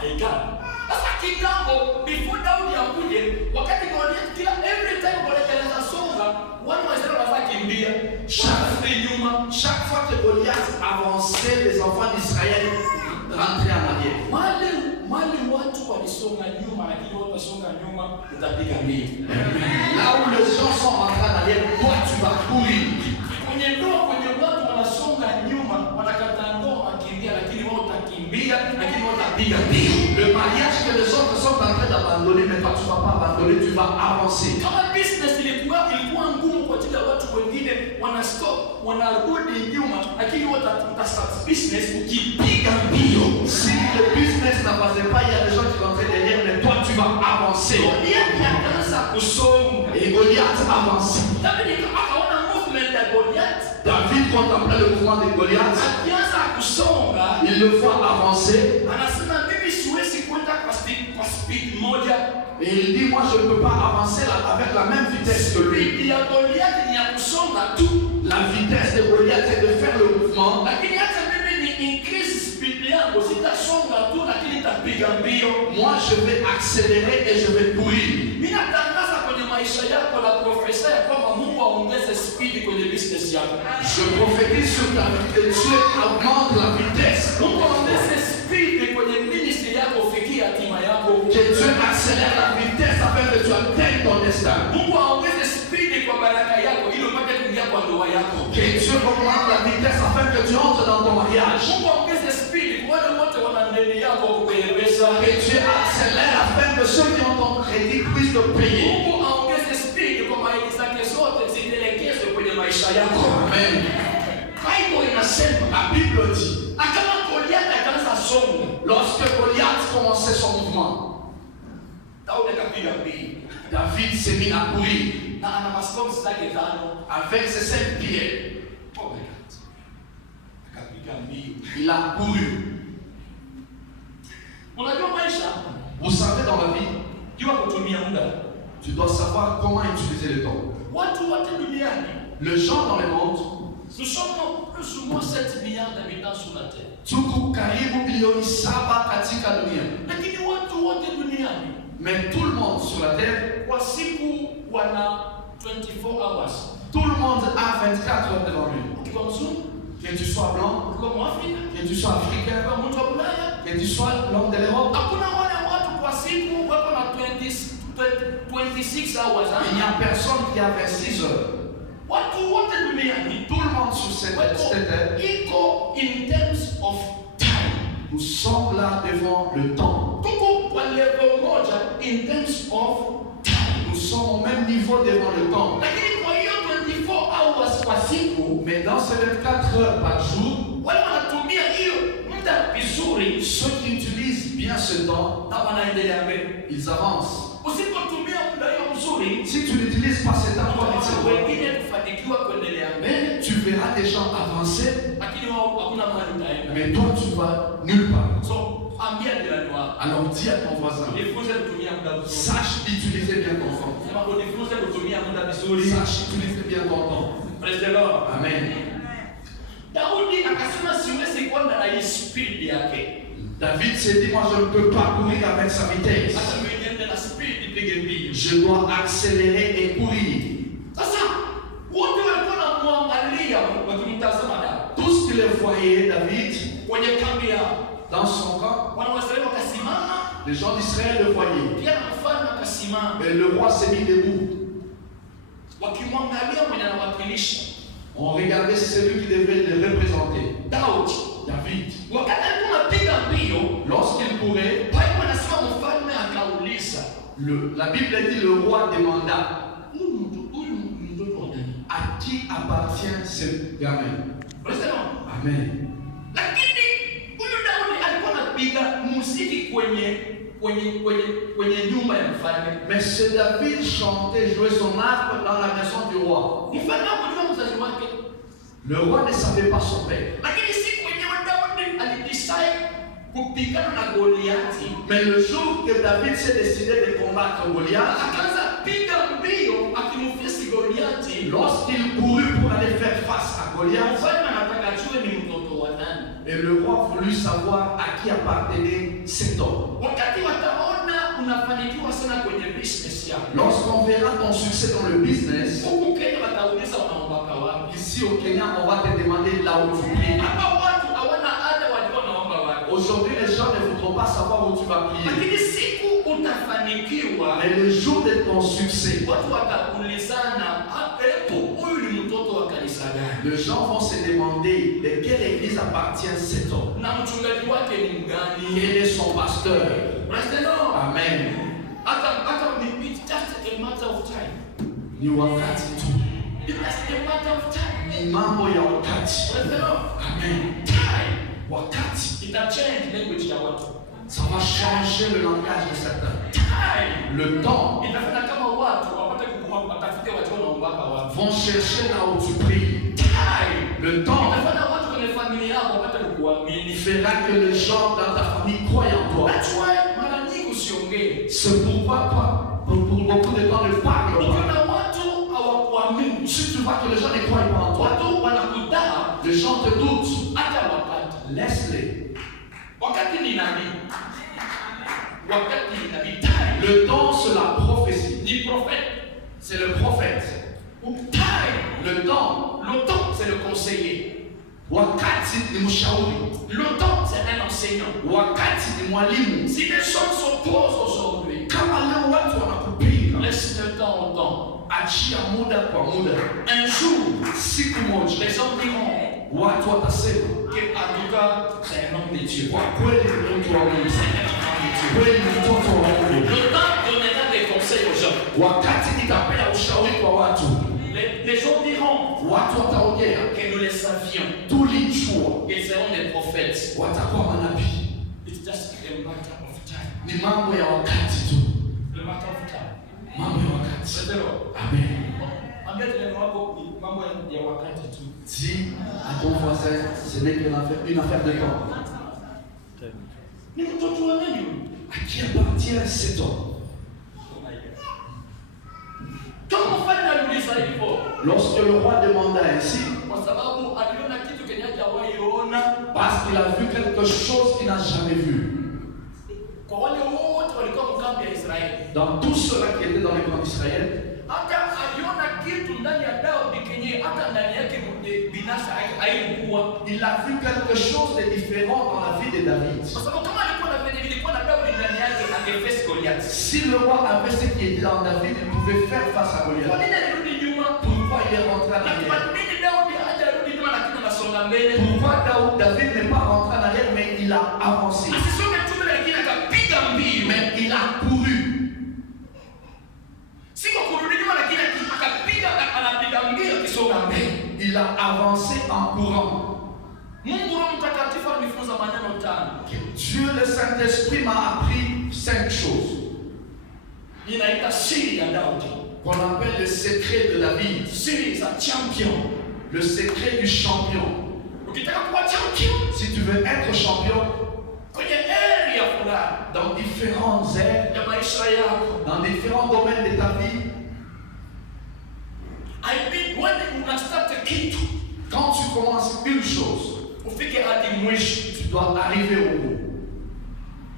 Haikani. Sasa kitambo before Daudi akuje, wakati Goliath kila every time Goliath anaweza songa, wana wa Israeli wanakimbia. Chaque fois que Goliath avançait, les enfants d'Israël rentraient en arrière. Mali watu walisonga nyuma, lakini watu wasonga nyuma utapiga mbio. Là où les gens sont rentrés en arrière, toi tu vas courir. Kwenye ndoa, kwenye watu wanasonga nyuma, wanakataa ndoa wakimbia, lakini wao utakimbia, lakini wao utapiga mbio. Le mariage que les autres sont en train d'abandonner, mais toi tu ne vas pas abandonner, tu vas avancer. Kama business ilikuwa ngumu kwa ajili ya watu wengine, wanastop, wanarudi nyuma, lakini wao utastart business ukipiga mbio. Si le business n'avançait pas, il y a des gens qui rentraient derrière, mais toi tu vas avancer. Goliath akaanza kusonga. Et Goliath avance. David akaona movement ya Goliath. David contemplait le mouvement de Goliath. Akianza kusonga, Il le voit avancer. anasema mimi siwezi kwenda kwa speed moja. Et il dit, moi je ne peux pas avancer avec la même vitesse que lui. Speed ya Goliath ni ya kusonga tu. La vitesse de Goliath est de faire le mouvement. Lakini hata mimi ni increase speed yangu, sitasonga tu lakini nitapiga mbio. Moi je vais accélérer et je vais courir. Mimi natangaza kwenye maisha yako na profesa ya kwamba Mungu aongeze speed kwenye business yako. Je prophétise sur ta vie que Dieu augmente la vitesse. Mungu aongeze speed kwenye ministry yako ufikie hatima yako. Que Dieu accélère la vitesse afin que tu atteignes ton destin. Mungu aongeze speed kwa baraka yako ili upate kuingia kwa ndoa yako. Que Dieu augmente la vitesse afin que tu entres dans ton mariage. Mungu aongeze speed kwa wale wote wana ndeni yako kueleweza. Que Dieu accélère afin que ceux qui ont ton crédit puissent te payer. Mungu aongeze speed kwa maili zake zote zitelekezwe kwenye maisha yako. Amen. Bible inasema, La Bible dit, na kama Goliath akaanza songa, lorsque Goliath commençait son mouvement, Daudi akapiga mbio. David s'est mis à courir Na ana mastones zake tano. avec ses 5 pieds. Oh my God. Akapiga mbio. Il a couru. Unajua maisha, Vous savez, dans la vie, jua kutumia muda. tu dois savoir comment utiliser le temps. Watu wote duniani, Les gens dans le monde, nous sommes plus ou moins 7 milliards d'habitants sur la terre. tuko karibu bilioni 7 katika dunia. Lakini watu wote duniani Mais tout le monde sur la terre, kwa siku wana 24 hours. tout le monde a 24 heures devant lui. Ukiwa mzungu, Que tu sois blanc, ukiwa Mwafrika, que tu sois africain, ukiwa mtu wa Ulaya, que tu sois l'homme de l'Europe, hakuna wale watu kwa siku wako na 26 hours. il n'y a personne qui a 26 heures. Watu wote duniani Tout le monde sur cette terre, iko in terms of time. nous sommes là devant le temps. Tuko kwa level moja in terms of time. Nous sommes au même niveau devant le temps. Lakini kwa hiyo 24 hours kwa siku, Mais dans ces 24 heures par jour, wale wanatumia hiyo muda vizuri ceux qui utilisent bien ce temps, na wanaendelea mbele. ils avancent. Usipotumia muda hiyo mzuri, Si tu n'utilises pas ce temps comme il se watu doit, wengine kufanikiwa kuendelea mbele, tu verras des gens avancer, lakini wao hakuna mahali utaenda. mais toi tu vas nulle part. So ambia jirani wako, Alors dis à ton voisin, jifunze kutumia muda vizuri. sache utiliser bien ton temps. Sema ujifunze kutumia muda vizuri. Sache utiliser bien ton temps. Praise the Lord. Amen. Daudi akasema siwezi kwenda na hii speed yake. David s'est dit, moi je ne peux pas courir avec sa vitesse. Hata mimi niende na speed nipige mbio. Je dois accélérer et courir. Sasa wote walikuwa wanamwangalia wakimtazama Daudi. Tous qui le voyaient, David, Kwenye kambi yao. dans son camp, Wana wa Israeli wakasimama, les gens d'Israël le voyaient. pia na mfalme akasimama. Mais le roi s'est mis debout. Wakimwangalia mwenye anawakilisha. On regardait celui qui devait le représenter. Daudi. David. Wakati alikuwa anapiga mbio, Lorsqu'il courait, Bible anasema mfalme akauliza, la Bible dit le roi demanda huyu mtoto wa nani? à qui appartient ce gamin. Praise the Lord. Amen. Lakini huyu Daudi alikuwa anapiga muziki kwenye nyumba ya mfalme. Mais ce David chantait, jouait son harpe dans la maison du roi. Mfalme hakujua mzazi wake. Le roi ne savait pas son père. Lakini siku yenyewe Daudi alidecide kupigana na Goliati. Mais le jour que David s'est décidé de combattre Goliath, Akaanza piga mbio akimfisi Goliati. lorsqu'il courut pour aller faire face à Goliath, Mfalme anataka ajue ni mtoto wa nani. et le roi voulut savoir à qui appartenait cet homme. Wakati wataona unafanikiwa sana kwenye business yako, Lorsqu'on verra ton succès dans le business, huku Kenya watauliza wanaomba wapi. ici au Kenya, on va te demander là où tu pries. Hapa watu hawana ada, walikuwa wanaomba wapi. Aujourd'hui, les gens ne voudront pas savoir où tu vas prier. Lakini siku utafanikiwa, Mais le jour de ton succès, watu wataulizana, hapo huyu ni mtoto wa kanisa gani? les gens vont se demander de quelle église appartient cet homme. Na mchungaji wake ni mgani? Quel est son pasteur? Amen. Hata it's just a matter of time. Ni wakati tu. It's just a matter of time. Ni mambo ya wakati. Amen. Time. Wakati. Ita change language ya watu. Ça va changer le langage de certains. Time. Le temps. Itafanya kama watu wapate watafute watu wanaombaka wapi. Vont chercher là où tu pries. Time. Le temps. Itafanya watu kwenye familia yako wapate kukuamini. Fera que les gens dans ta famille croient en toi. That's why mara nyingi usiongee. C'est pourquoi pour beaucoup de temps ne parle pas. Ukiona watu hawakuamini, Si tu vois que les gens ne croient pas en toi, watu wanakudaa les gens te doutent. hata wakati. Laisse-les. Wakati ni nabii. Wakati ni nabii. Time. Le temps, c'est la prophétie. Ni prophète. C'est le prophète. Time. Le temps. Le temps, c'est le conseiller. Wakati ni mshauri. Le temps, c'est un enseignant. Wakati ni mwalimu. Si les gens s'opposent aujourd'hui, Kama leo watu wanakupinga, laisse le temps au temps. achia muda kwa muda. Un jour, Siku moja les gens diront watu watasema que, en tout cas, c'est un homme de Dieu. kwa kweli ni mtu wa Mungu. Kweli ni mtoto wa Mungu. Le temps donnera des conseils aux gens. Wakati nitapea ushauri kwa watu, Les gens diront watu wataongea, que nous les savions. tulijua Ils seront des prophètes. watakuwa manabii. It's just a matter of time. Ni mambo ya wakati tu, A matter of time. mambo ya wakati. Petero, Amen. ambia jirani wako ni mambo ya wakati tu. Dis à ton voisin, ce n'est qu'une affaire de temps. Ni mtoto wa nani? À qui appartient cet homme? Kama mfalme aliuliza hivyo, Lorsque le roi demanda ainsi, kwa sababu aliona kitu kenye hajawahi ona. parce qu'il a vu quelque chose qu'il n'a jamais vu. Kwa wale wote walikuwa mkambi ya Israeli, Dans tout cela qui était dans les camps d'Israël, hata aliona kitu ndani ya Daudi kenye hata ndani yake binafsi haikuwa. il a vu quelque chose de différent dans la vie de David. Kwa sababu kama alikuwa na venye vilikuwa na Daudi ndani yake, angefesi Goliath. Si le roi avait ce qui était dans David, il pouvait faire face à Kwa Goliath. nini alirudi nyuma? Pourquoi il est rentré en Na kwa arrière? nini Daudi hajarudi nyuma lakini anasonga mbele? Pourquoi David n'est pas rentré en arrière, mais il a avancé? Asisonge tu mbele lakini akapiga mbio. Mais il a couru. Siko kurudi nyuma lakini anapiga mbio akisonga mbele. Il a avancé en courant. Mungu Roho Mtakatifu alinifunza maneno tano. Dieu, le Saint-Esprit, m'a appris 5 choses Ninaita siri ya Daudi. qu'on appelle le secret de David, Siri za champion. le secret du champion. Ukitaka kuwa champion Si tu veux être champion kwenye area fulani dans différentes aires, ya maisha yako, dans différents domaines de ta vie, I mean when una start kitu quand tu commences une chose, ufike hadi mwisho, tu dois arriver au bout.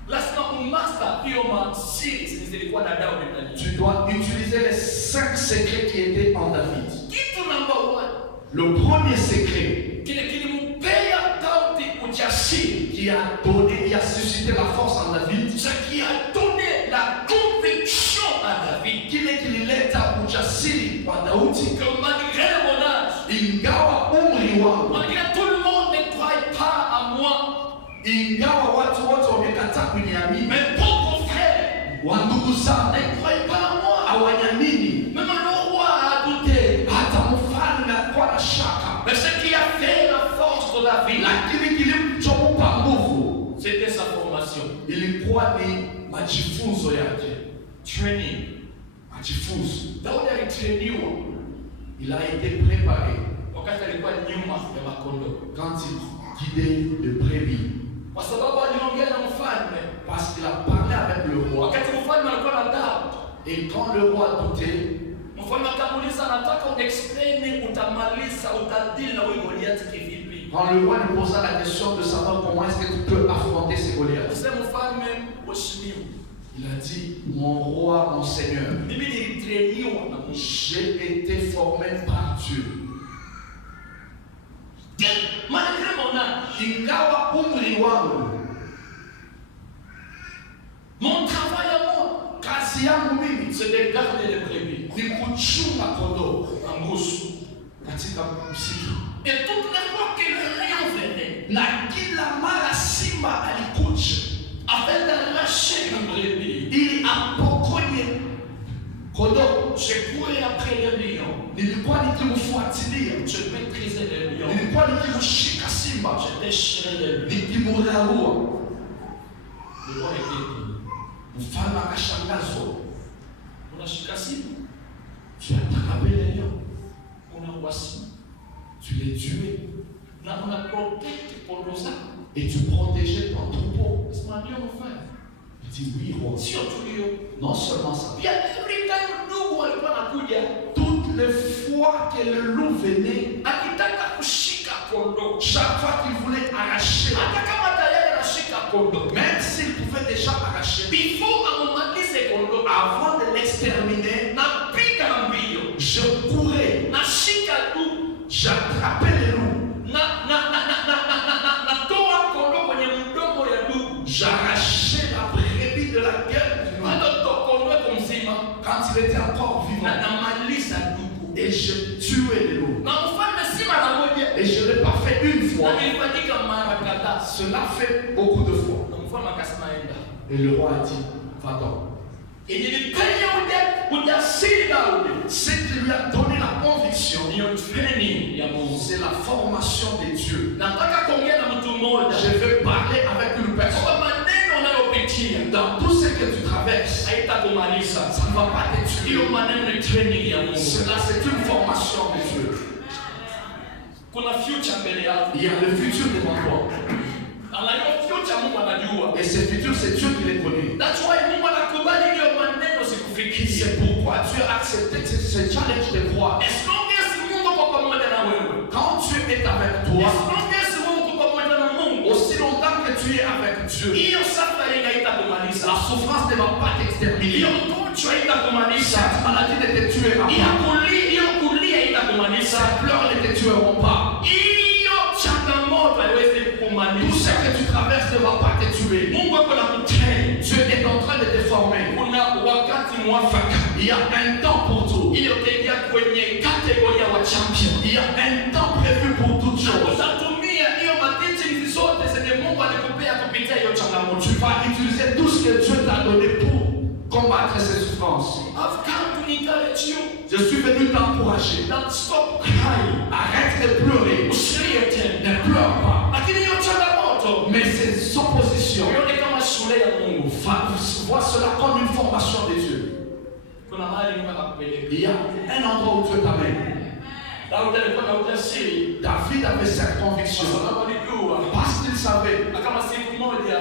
lazima umaster hiyo masiri zilikuwa na Daudi ndani. Tu dois utiliser les 5 secrets qui étaient en David. Kitu number one, Le premier secret kile kilimpea Daudi ujasiri, qui a suscité la force en David, ce qui a donné la conviction à David, kile kilileta ujasiri kwa Daudi, que malgré mon âge, ingawa umri wangu, malgré tout le monde ne croit pas à moi, ingawa watu wote wamekataa kuniamini, mes propres frères wandugu zangu ne croient pas à moi, hawaniamini, même le roi a douté. hata mfalme alikuwa na shaka, Mais ce qui a fait la force de David, lakini kilichomupa nguvu c'était sa formation, ilikuwa ni majifunzo yake. training. Majifunzo, Daudi alitrainiwa il a été préparé wakati alikuwa nyuma ya makondo. quand il guidait le brebis. Kwa sababu aliongea na mfalme. Parce qu'il a parlé avec le roi. Wakati mfalme alikuwa na doubt. Et quand le roi doutait, Mfalme akamuuliza, nataka uexplain utamaliza utadili na huyu Goliath kivipi? quand le roi lui posa la question de savoir comment est-ce que tu peux affronter ces Goliaths, Kusema mfalme, mheshimiwa, il a dit, mon roi, mon seigneur, mimi nilitrainiwa na Mungu. j'ai été formé par Dieu. Malgré mon âge, Ingawa umri wangu, mon travail à moi, kazi yangu mimi c'est de garder les brebis ni kuchunga kondoo en mbusu. katika msitu. Et toute la fois que le lion venait, Na kila mara simba alikuja afin d'arracher le brebis, ili apokonye kondoo, je courais après le lion. nilikuwa nikimfuatilia, Je maîtrisais le lion. nilikuwa nikimshika simba, Je déchirais le lion. nikimrarua. Le roi était dit, Mfalme akashangazwa, unashika simba, tu as attrapé les lions, unaua simba, tu les tuais na unaprotect kondoo zako. et tu protégeais ton troupeau. Sema ndio mfalme. Il dit oui, roi. Sio tu hiyo. Non seulement ça, Pia every time ndugu alikuwa anakuja toutes les fois que le loup venait, akitaka kushika kondoo, chaque fois qu'il voulait arracher, hata kama tayari anashika kondoo, même s'il pouvait déjà arracher, before amumalize kondoo, avant de l'exterminer, napiga mbio, je courais, nashika tu j'attrapais les loups, natoa kondoo kwenye mdomo ya ndugu, j'arrachais la brebis de la gueule du loup bado kondoo iko mzima, quand il était encore na vivant, namaliza ndugu. et je tuais les loups. Na mfalme si mara moja, Et je l'ai pas fait une fois, na ilifanyika mara kadhaa. cela fait beaucoup de fois. Na mfalme akasema enda. Et le roi a dit, va-t'en. Ilipenya ujasiri Daudi. Ce qui lui a donné la conviction, Ndiyo training ya Mungu. c'est la formation de Dieu. Nataka kuongea na mtu mmoja. Je vais parler avec une personne. Kwa maneno unayopitia Dans tout ce que tu traverses, haitakumaliza. ça ne va pas te tuer. Hiyo maneno ni training ya Mungu. Cela, c'est une formation de Dieu. Kuna future mbele yako. Il y a le futur devant toi. Na hiyo future Mungu anajua. Et ce futur, c'est Dieu qui les connaît. That's why Mungu anakubali hiyo maneno sikufikie. C'est pourquoi Dieu a accepté ce challenge de croire. As long as Mungu kwa pamoja na wewe. Quand Dieu est avec As toi, long as Mungu kwa pamoja na Mungu. aussi longtemps que tu es avec Dieu, Hiyo safari haitakumaliza. la souffrance ne va pas t'exterminer. Hiyo ugonjwa haitakumaliza. Cette maladie ne te tuera Hiyo pas. kulia haitakumaliza. Ces pleurs ne te tueront pas. Hiyo changamoto haiwezi Tout kukumaliza. ce que tu traverses ne va pas te tuer. Mungu ako na kutrain. Dieu est en train de te former. Kuna wakati mwafaka Il y a un temps pour tout. ili utaingia kwenye kategoria wa champion. Il y a un temps prévu pour toutes choses. Utatumia hiyo mateachings zote zenye Mungu alikupea kupitia hiyo changamoto. Tu vas utiliser tout ce que Dieu t'a donné pour combattre ces souffrances. I've come to encourage you. Je suis venu t'encourager. Don't stop crying. Arrête de pleurer. Usilie tena. Ne pleure pas. Lakini hiyo changamoto Mais ces oppositions, uione kama shule ya Mungu. vois cela comme une formation de Dieu. Kuna mahali Mungu anakupeleka. Il y a un endroit où Dieu t'amène. Daudi alikuwa na ujasiri David avait cette kwa conviction. sababu alijua Parce qu'il savait. na kama siku moja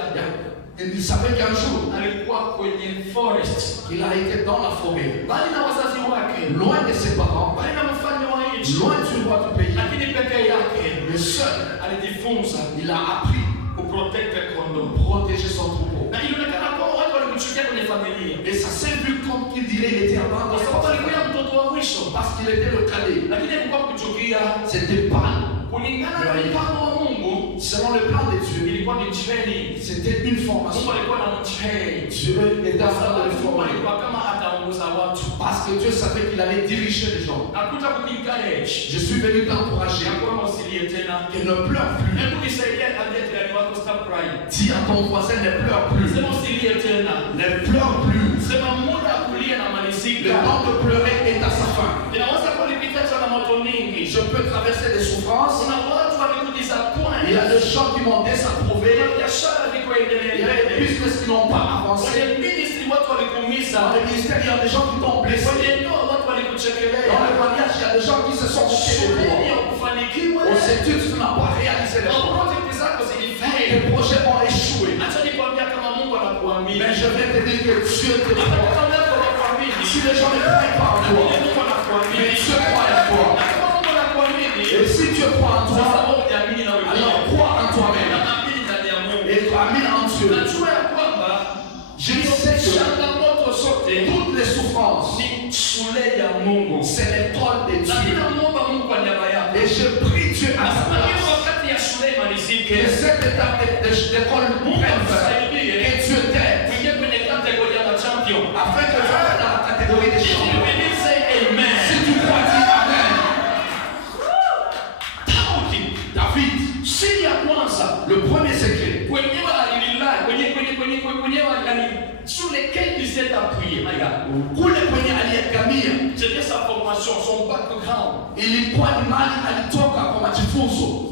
Il savait qu'un jour, alikuwa kwenye forest il a été dans la forêt, bali na wazazi wake, loin de ses parents, bali na mfalme wa nchi, loin du roi du pays. lakini peke yake Mais seul, alijifunza il a appris kuprotect kondoo. à protéger son troupeau. Na ilionekana kwa watu walimchukia kwenye familia Et ça s'est vu comme qu'il dirait, il était kwa abandonné sababu alikuwa mtoto wa mwisho, parce qu'il était le cadet. lakini alikuwa kuchukia C'était pas kulingana na mpango wa Mungu. selon le plan de Dieu. Ilikuwa ni training. C'était une Mungu formation. alikuwa na mtrain Dieu était en train de le Mungu former. alikuwa kama ataongoza watu. Parce que Dieu savait qu'il allait diriger les gens. Nakuta kuencourage Je suis venu t'encourager. ya kwamba usilie tena. Et ne pleure plus. Hebu nisaidie aliye jirani wako stop crying. Dis à ton voisin, ne pleure plus. Sema usilie tena. Ne pleure plus. Sema muda wa kulia na Le malizika. temps de pleurer est à sa fin. Inaweza kulipitia changamoto nyingi. Je peux traverser des souffrances. Kuna watu walikudisappoint. Il y a des gens qui m'ont désapprouvé. Kuna biashara ziko Il y a des endelea. business qui n'ont pas avancé. Kwenye ministry watu Dans walikuumiza. le ministère, il y a des gens qui t'ont blessé. Kwenye ndoa watu Dans walikuchekelea. le mariage, il y a des gens qui se sont moqués de Shuleni toi. ya kufanikiwa. Aux études, tu n'as pas réalisé les choses. Project zako zilifeli. failed. tes projets ont échoué. Acha nikwambia kama Mungu anakuamini. Mais je vais te dire que Dieu te Hata croit. kama Mungu anakuamini. Si les gens ne croient pas en toi, Mungu anakuamini. mais Dieu croit en toi. Na kama Mungu anakuamini. Et si Dieu croit en Sasa toi, wewe unaamini na wewe. alors crois en toi-même. Na amini ndani ya Mungu. Et amène en Dieu. Najua ya kwamba Je sais que changamoto zote toutes les souffrances, ni shule ya Mungu. c'est l'école de Na Dieu. ninamuomba Mungu kwa niaba yako. Et je prie Dieu à sa Nasema hiyo place. wakati ya shule imalizike. Que cette étape d'école Mungu prenne fin. akusaidie. Et Dieu t'aide. Kuingia kwenye kategori ya champion. Afin que tu entres dans la catégorie des If you champions. believe, say amen. Si tu crois, dis Amen. Daudi, David, siri ya kwanza le premier secret, kwenyewe alilala kwenyewe sur lesquels il s'est appuyé. kule kwenye aliyegamia, C'était sa formation, son background. ilikuwa ni mali alitoka kwa majifunzo.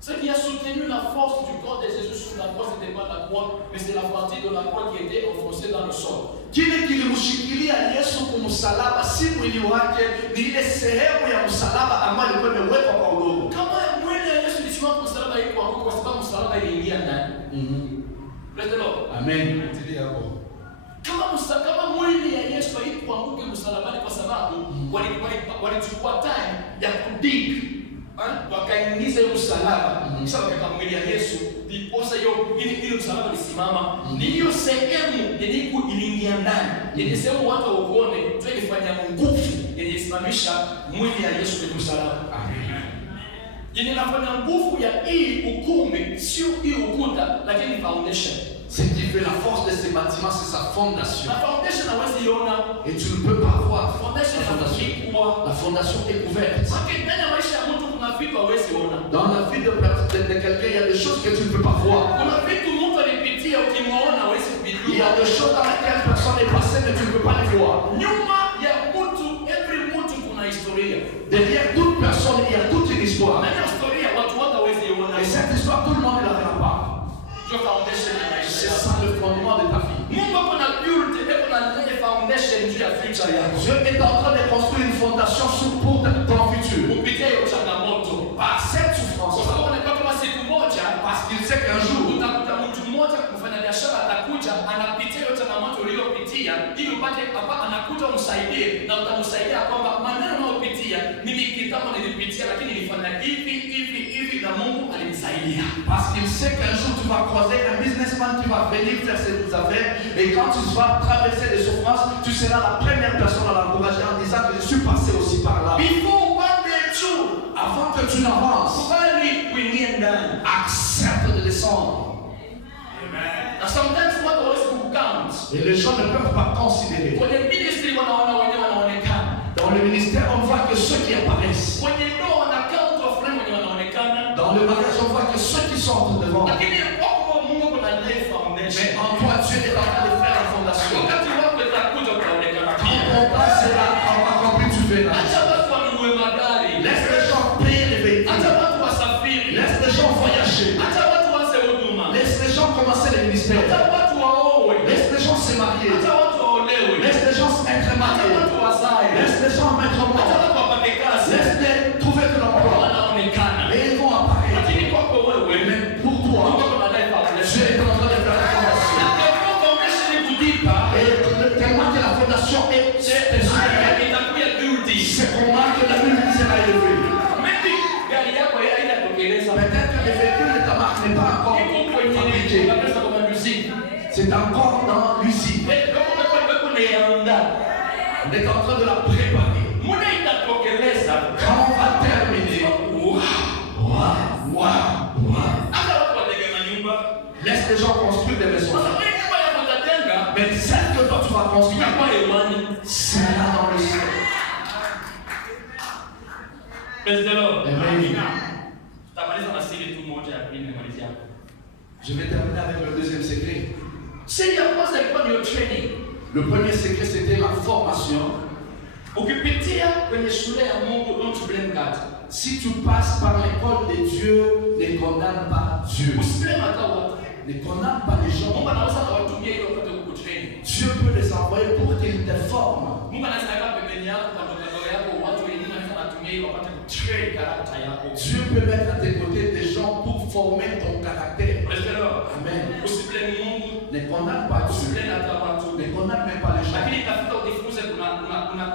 Ce qui a soutenu la force du corps de Jésus sur la croix, ce n'était pas la croix, mais c'est la partie de la croix qui était enfoncée dans le sol. Kile kilimshikilia Yesu kumsalaba si mwili wake, ni ile sehemu ya msalaba ambayo ilikuwa imewekwa kwa udongo. Kama mwili ya Yesu ilisimama msalaba haikuanguka kwa sababu msalaba iliingia ndani. Praise the Lord. Amen. Kama mwili ya Yesu haikuanguka msalabani kwa sababu walichukua time ya kudig wakaingiza hiyo msalaba kisha wakaweka mwili ya Yesu ndiposa hiyo ile msalaba ilisimama. Ni hiyo sehemu yenye iliingia ndani, yenye sehemu watu waone tu ilifanya nguvu yenye isimamisha mwili ya Yesu kwenye msalaba. Yenye inafanya nguvu ya hii ukumbi, sio hii ukuta, lakini foundation. Ce qui fait la force de ces bâtiments, c'est sa fondation. Na foundation hawezi iona. Et tu ne peux pas voir Foundation la fondation. inafunikwa. La fondation est couverte. Lakini ndani ya maisha ya mtu kuna vitu hawezi ona. Dans la vie de quelqu'un, il y a des choses que tu ne peux pas voir. Kuna vitu mtu alipitia ukimwona hawezi Il y kuvijua. a des choses dans lesquelles personne n'est passé, mais tu ne peux pas les voir. Nyuma ya mtu, every mtu kuna historia. Derrière toute personne, il y a toute une histoire. Na hiyo historia watu wote hawezi iona. Et cette histoire, tout le monde ne la verra pas. Ndio foundation ya maisha. C'est ça le fondement de ta vie. Mungu ako na build, ako na lay foundation juu ya future yako. Dieu est en train de construire une fondation pour ton futur. Kupitia hiyo changamoto. Par cette Kwa souffrance, sababu unajua kama siku moja parce qu'il sait qu'un jour, utakuta mtu mmoja kufanya biashara atakuja anapitia hiyo changamoto uliyopitia ili upate hapa anakuja umsaidie na utamsaidia kwamba maneno unayopitia mimi kitambo nilipitia lakini nilifanya hivi na Mungu alinisaidia. parce qu'il sait qu'un jour tu vas croiser un businessman qui va venir faire ses affaires et quand tu vas traverser des souffrances, tu seras la première personne à l'encourager en disant que je suis passé aussi par là. Before upande juu, Avant que tu n'avances, kubali kuingia ndani. accepte de descendre. Na sometimes watu hawezi kucount. Et les gens ne peuvent pas considérer. Kwenye ministry wanaona wenyewe wanaonekana. Dans le ministère, on voit que ceux qui apparaissent. Kwenye ndoa wana count of friends wenyewe wanaonekana. Dans le mariage, on voit que ceux qui sont devant. Lakini kwako Mungu kuna lay foundation. Mais en toi, Dieu est en train de faire la fondation. Wakati wako utakuja utaonekana Quand pia. ton temps sera accompli, tu verras. Acha watu wanunue magari. Laisse les gens payer les véhicules. Acha watu wasafiri. Laisse les gens voyager. Acha watu waanze huduma. Laisse les gens commencer les Acha ministères. watu waowe. Laisse les gens se marier. Acha watu waolewe. Laisse les gens être Acha mariés. watu wazae. Laisse les gens mettre au Acha monde. watu wapate kazi. Laisse-les trouver de l'emploi. Wanaonekana. Et ils vont apparaître. Lakini kwako wewe, Mais pour toi, Mungu kuna lay Dieu foundation. est en train de faire la fondation. Na kwa foundation ni kudipa. Et tellement que la fondation est Itakuya building. c'est comment que la Bible sera élevée. Maybe gari yako haitatokeleza. Peut-être que le véhicule de ta marque n'est pas encore Iko kwenye fabriqué. unapesa kwa music. C'est encore dans l'usine. Kama kunaandaa. On est en train de la préparer. Muda itatokeleza. Quand on va terminer, waouh. Hata watu watengeneza nyumba. Laisse les gens construire des maisons. Sasa wewe nyumba yako utajenga. Mais celle que toi tu vas construire, Kwa hewani. c'est là dans le ciel. Praise the Lord. Amen. Tutamaliza na siri tu moja ya pili nimalizia. Je vais terminer avec le deuxième secret. Siri ya kwanza ilikuwa ni training. Le premier secret, c'était la formation. Ukipitia kwenye shule ya Mungu, don't blame God. Si tu passes par l'école de Dieu, ne condamne pas Dieu. Usiblame hata watu. Ne condamne pas les gens. Mungu anaweza kuwatumia ili wapate kukutrain. Dieu peut les envoyer pour qu'ils te forment. Mungu anaweza kuweka pembeni yako kando yako watu wengine wanaweza kutumia ili wapate kutrain character yako. Dieu peut mettre à tes côtés des gens pour former ton caractère. Praise the Lord. Amen. Usiblame Mungu, Ne condamne pas Dieu. usiblame hata watu. Ne condamne même pas les gens. Lakini tafuta ujifunze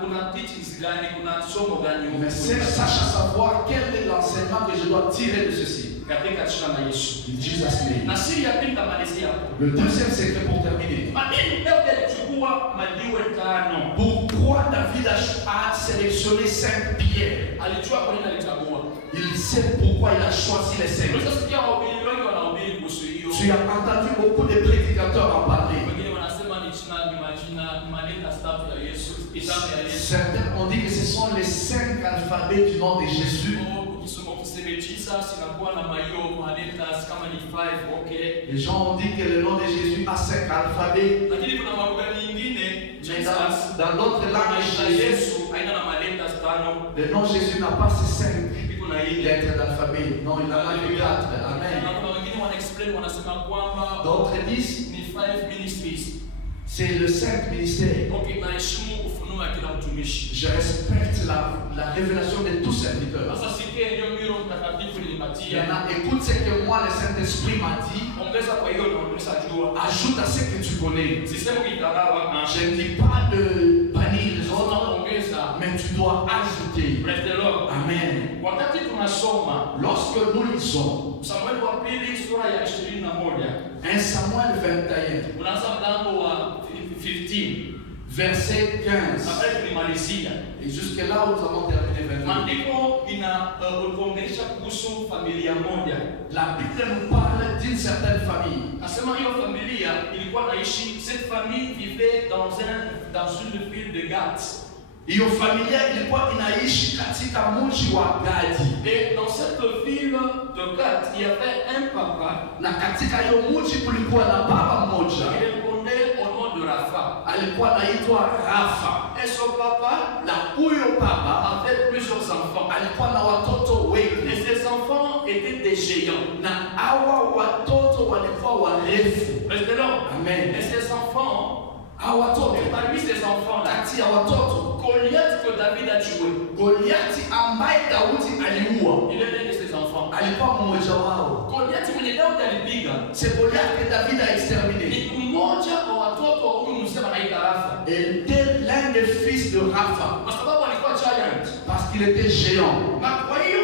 kuna teachings gani, kuna somo gani Mais sache à savoir quel est l'enseignement que je dois tirer de ceci. katika jina la Yesu. In Jesus' name. Na siri ya pili tamalizia hapo. Le deuxième secret pour terminer. Madini Daudi alichukua majiwe 5. Pourquoi David a sélectionné 5 pierres? Alijua kwa nini alichagua. Il sait pourquoi il a choisi les 5. Unaweza sikia wahubiri wengi wanahubiri kuhusu hiyo. Tu as entendu beaucoup de prédicateurs en parler. Wengine wanasema ni maneno statu ya Yesu, kitabu ya Yesu. Certains ont dit que ce sont les 5 alphabets du nom de Jésus. Ukisoma kuseme Jesus inakuwa na maio maneno kama ni 5, okay. Les gens ont dit que le nom de Jésus a 5 alphabets. Lakini kuna malugha nyingine Mais Jesus dans d'autres langues, Jésus, Yesu haina na maneno 5. le nom Jésus n'a pas ces 5 Iko na ile. lettres d'alphabet. Non, il en a que 4. Amen. Na kuna wengine wana explain wanasema kwamba D'autres disent ni 5 ministries. c'est le 5 ministère. Okay, naheshimu ufunuo wa kila mtumishi. Je respecte la révélation de tous serviteurs. Sasa sikia ndio Roho Mtakatifu Il y nilipatia. en a, écoute ce que moi, le Saint-Esprit m'a dit. Ongeza kwa hiyo ndio jua. Ajoute à ce que tu connais. Sisemu kitarawa na Je ne dis pas de bannir les autres, ongeza. mais tu dois ajouter. Praise the Lord. Amen. Wakati tunasoma Lorsque nous lisons Samueli wa pili sura ya 21, 1 Samuel 21, unaanza mlango wa 15. verset 15, Après tulimalizia. et jusque là où nous avons terminé 22, Maandiko inaongelesha kuhusu familia moja. la Bible nous parle d'une certaine famille. Nasema hiyo familia ilikuwa naishi, cette famille vivait dans une ville de Gath. Hiyo familia ilikuwa inaishi katika mji wa Gadi. Et dans cette ville de Gath, il y avait un papa Na katika hiyo mji kulikuwa na baba qui mmoja répondait au nom de Rapha. alikuwa anaitwa Rafa. Et son papa Na huyo baba avait plusieurs enfants. alikuwa na watoto Et wengi, ces enfants étaient des géants. na hawa watoto walikuwa warefu. Praise the Lord. Amen. Et ces enfants, Hawa watoto, et parmi ces enfants-là, kati ya watoto, Goliath que David a tué, Goliati ambaye Daudi aliua il est l'un de ses enfants. alikuwa mmoja wao. Goliath mwenye Daudi alipiga C'est Goliath que David a exterminé. ni mmoja wa watoto wa huyu msema anaita Rafa, Était l'un des fils de Rapha kwa sababu alikuwa giant. parce qu'il était géant. Na kwa hiyo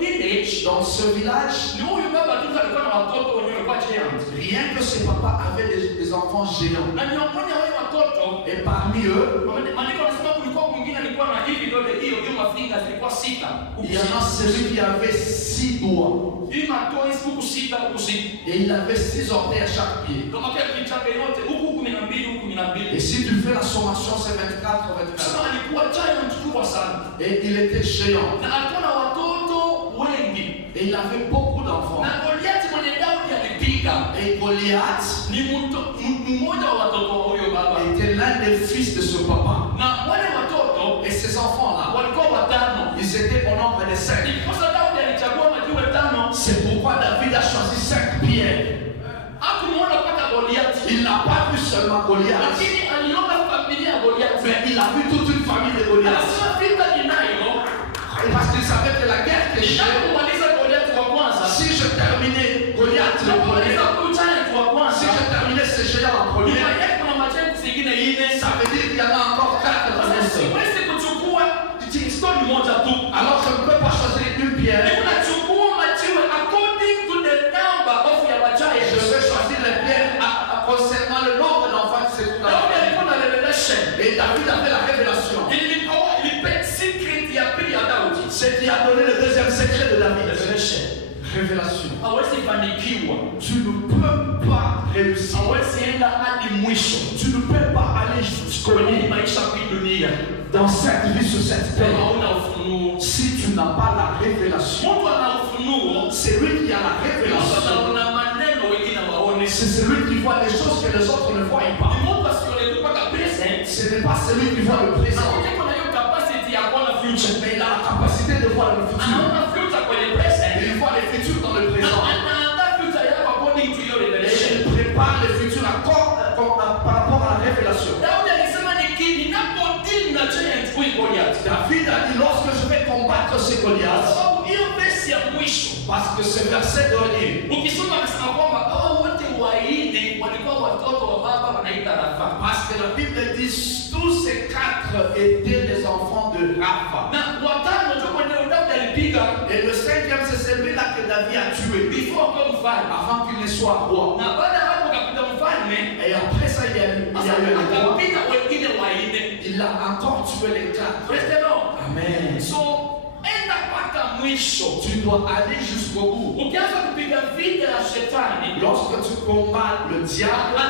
village, Dans ce village, ni huyu baba tu alikuwa na watoto wenye walikuwa giant. rien que ce papa avait des enfants géants. Na miongoni mwa wale watoto, Et parmi eux, maandiko yanasema kulikuwa mwingine alikuwa na hivi vidole, hiyo mafinga zilikuwa 6. il y en a celui qui avait 6 doigts Hii matoi huku 6 huku 6. et il avait 6 orteils à chaque pied. Kama kile kichake yote huku 12 huku Et 12. si tu fais la sommation, c'est 24, Sasa 24. alikuwa giant kubwa sana. Et il était géant. Na alikuwa na watoto wengi. Et il avait beaucoup d'enfants. Na Goliath mwenye Daudi alipiga Et Goliath ni mmoja wa watoto wa huyo baba. était l'un des fils de ce papa. Na wale watoto Et ces enfants-là, walikuwa 5. ils étaient au nombre de 5. Ndiposa Daudi alichagua majiwe 5. C'est pourquoi David a choisi 5 pierres. Hakumuona mpaka Goliath. Il n'a pas vu seulement Goliath, Lakini aliona familia ya Goliath. mais il a vu toute une famille de Goliath. Anasema vita ninayo, Parce qu'il savait que la guerre était chère. ninapomaliza Goliath wa kwanza, Si je terminais Goliath le premier, ninapomaliza huyu giant wa si kwanza, je terminais ce géant en premier, nyuma yake kuna majengo zingine 4. ça veut dire qu'il y en a encore 4 dans Sasa le sol. siwezi kuchukua stone moja tu. Alors je ne peux pas choisir une pierre. Unachukua majiwe according to the number of your Je giants. vais choisir les pierres concernant le nombre d'enfants que c'est tout à Daudi l'heure. alikuwa na revelation. Et David avait la révélation. Ilipe secret ya pili ya Daudi. Ce qui a donné le deuxième secret de David. Revelation. Révélation. Hawezi fanikiwa. Tu ne peux pas réussir. Hawezi enda hadi mwisho. Tu ne peux pas aller jusqu'au Kwenye bout maisha hii dunia. dans cette vie sur cette Kama terre. hauna ufunuo. Si tu n'as pas la révélation, Mtu ana ufunuo. c'est lui qui a la révélation. Anaona maneno wengine waone. C'est celui qui voit des choses que les autres ne voient pas. Ni mtu asionekupa kabisa. Ce n'est pas celui qui voit le présent, Lakini kuna hiyo capacity ya kuona future. mais il a la capacité de voir le futur. Anaona future kwenye present. Et il voit le futur dans le Na présent. anaandaa future yako according to your Et revelation. il prépare le futur par rapport à la révélation. Daudi alisema ninapodeal na giant huyu Goliath. David a dit, lorsque je vais combattre combattre ces Goliaths. sababu hiyo verse ya mwisho, Parce que ce verset dernier, ukisoma anasema kwamba hao wote waine walikuwa watoto wa baba wanaita Rafa. parce que la Bible dit tous ces 4 étaient les enfants de Rapha. Na watano ndio ndio Daudi alipiga, Et le 5e, c'est celui-là que David a tué before kwa mfalme. avant qu'il ne soit roi. Na baada ya hapo kapita mfalme, Et après ça, il y a eu un roi. akapiga wengine waine. Il a encore tué les 4. Praise the Lord. Amen. So enda mpaka mwisho. Tu dois aller jusqu'au bout. Ukianza kupiga vita ya shetani, Lorsque tu combats le diable,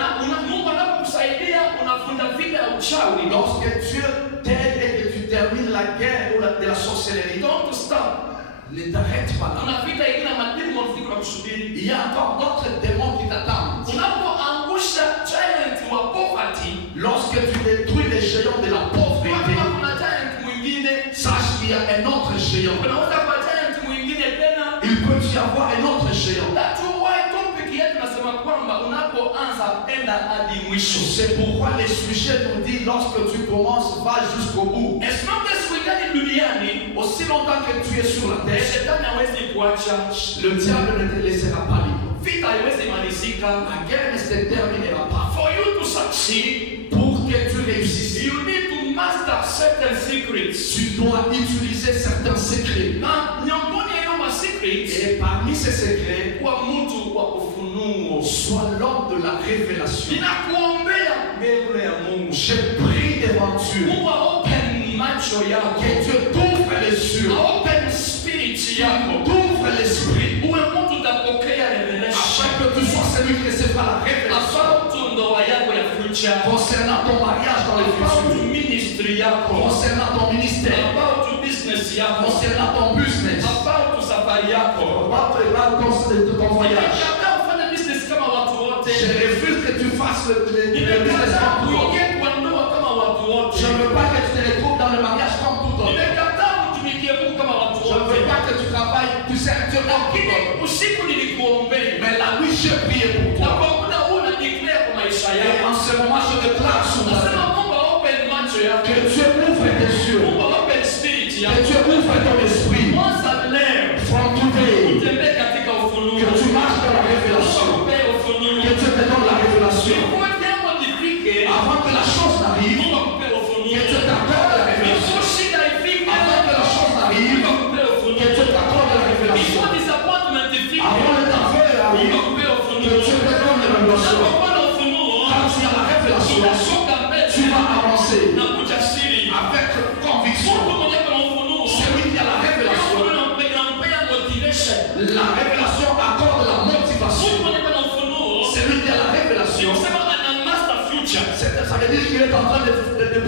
Mungu anapokusaidia unafunda vita ya uchawi. lorsque Dieu t'aide et que tu termines la guerre de la sorcellerie, Don't stop. ne t'arrête pas là. Kuna vita ingine madini wanafika kusubiri. Il y a encore d'autres démons qui t'attendent. Unapoangusha giant wa poverty, Lorsque tu détruis les géants de la pauvreté, kama kuna giant mwingine, sache qu'il y a un autre géant. kunaweza kuwa giant mwingine tena. Il peut y avoir un autre géant. That's why topic yetu nasema kwamba unapoanza enda hadi mwisho. C'est pourquoi les sujets nous disent lorsque tu commences, va jusqu'au bout. As long as we got duniani, Aussi longtemps que tu es sur la terre, shetani hawezi kuacha. le diable ne te laissera pas libre. Vita haiwezi malizika. La guerre ne se terminera pas. For you to succeed, Pour que tu réussisses, you need to master certain secrets. tu dois utiliser certains secrets. Na miongoni ya hiyo secrets, Et parmi ces secrets, kwa mtu wa ufunuo. sois l'homme de la révélation. Ninakuombea mbele ya Mungu. Je prie devant Dieu Mungu open macho yako. que Dieu t'ouvre les yeux, Open spirit yako. t'ouvre l'esprit, Uwe mtu utapokea revelation. afin que tu sois celui qui recevra la révélation About ndoa yako ya future. concernant ton mariage dans le About futur, ministry yako. concernant ton ministère, About business yako. concernant ton business, About safari yako. ton voyage. Nimekataa ufanye business kama watu wote. Je refuse que tu fasses le business Nimekataa comme tout autre. uingie kwa ndoa kama watu wote. Je ne veux pas que tu te retrouves dans le mariage comme tout autre. Nimekataa utumikie Mungu kama watu Je ne veux wote. pas que tu travailles, tu sers Dieu comme tout Lakini autre. usiku nilikuombea. Mais la nuit, j'ai prié pour Na toi. kwa muda huu na declare kwa maisha Et yako. en ce moment, je déclare sur ta Nasema vie Mungu open macho yako. que Dieu ouvre tes yeux, Mungu open spirit que yako. Dieu ouvre ton esprit. Once and learn. From today, Utembee katika ufunuo. que tu marches dans la révélation, Mungu akupe ufunuo. que Dieu te donne la révélation. Before jambo lifike, Avant que la chose n'arrive, Mungu akupe ufunuo. que Dieu t'accorde la révélation. Before shida ifike, Avant que la chose n'arrive, Mungu akupe ufunuo. que Dieu t'accorde la révélation. Before disappointment ifike, Avant le temps Mungu arrive, akupe que ufunuo. Dieu te donne la révélation. Unapokuwa na ufunuo, Quand tu as la révélation, unasonga mbele tu vas avancer na ujasiri. avec conviction. Mungu mwenye kuna ufunuo, Celui qui a la révélation, inampea motivation. la révélation accorde la motivation. Mungu mwenye kuna ufunuo, Celui qui a la révélation, kusema ana master future. ça veut dire qu'il est en train de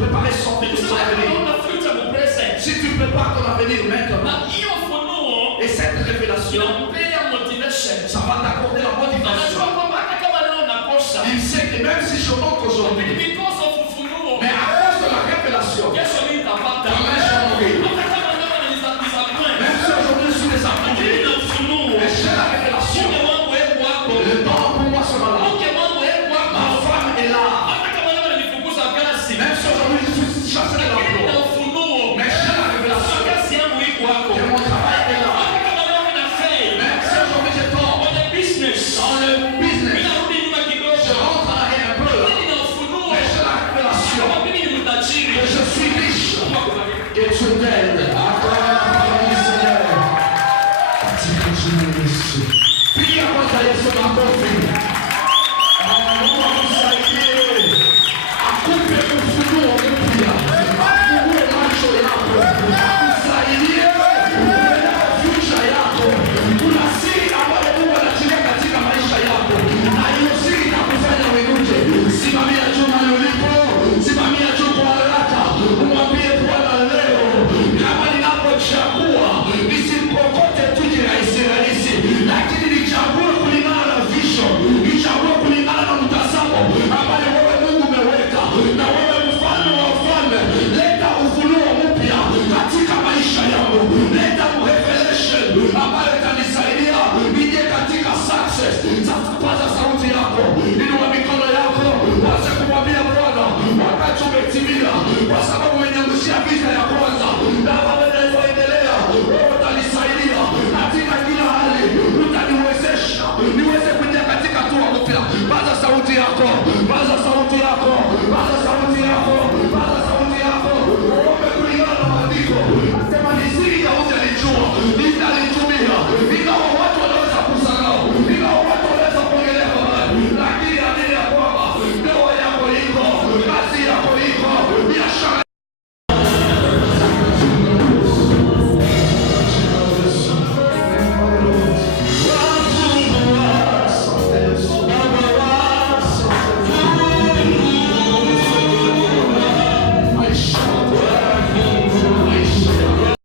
préparer son Kusema avenir. anaona future mu present. Si tu prépares ton avenir Na maintenant, hiyo ufunuo et cette révélation, inampea motivation. ça va t'accorder la motivation. Anajua kwamba hata kama leo nakosa, Il sait que même si je manque aujourd'hui, because of ufunuo, mais à cause de la révélation, kesho mimi nitapata. demain je mourrai. Hata kama leo nisapata. Même si aujourd'hui je suis Lakini désappointé, na ufunuo, mais j'ai la révélation. mume wangu yeye wako. Le temps pour moi sera là. Mke wangu yeye Ma wako. femme est là. Hata kama leo nanifukuza kazi. Même si aujourd'hui je suis chassé de Lakini na l'emploi, ufunuo, mais j'ai la révélation kazi yangu iko wako. que mon travail est là. Hata kama leo nina fail. Même si aujourd'hui je tombe Kwenye business. dans le business, Ninarudi nyuma kidogo. je rentre en arrière un peu, Lakini na ufunuo, mais sauti yako.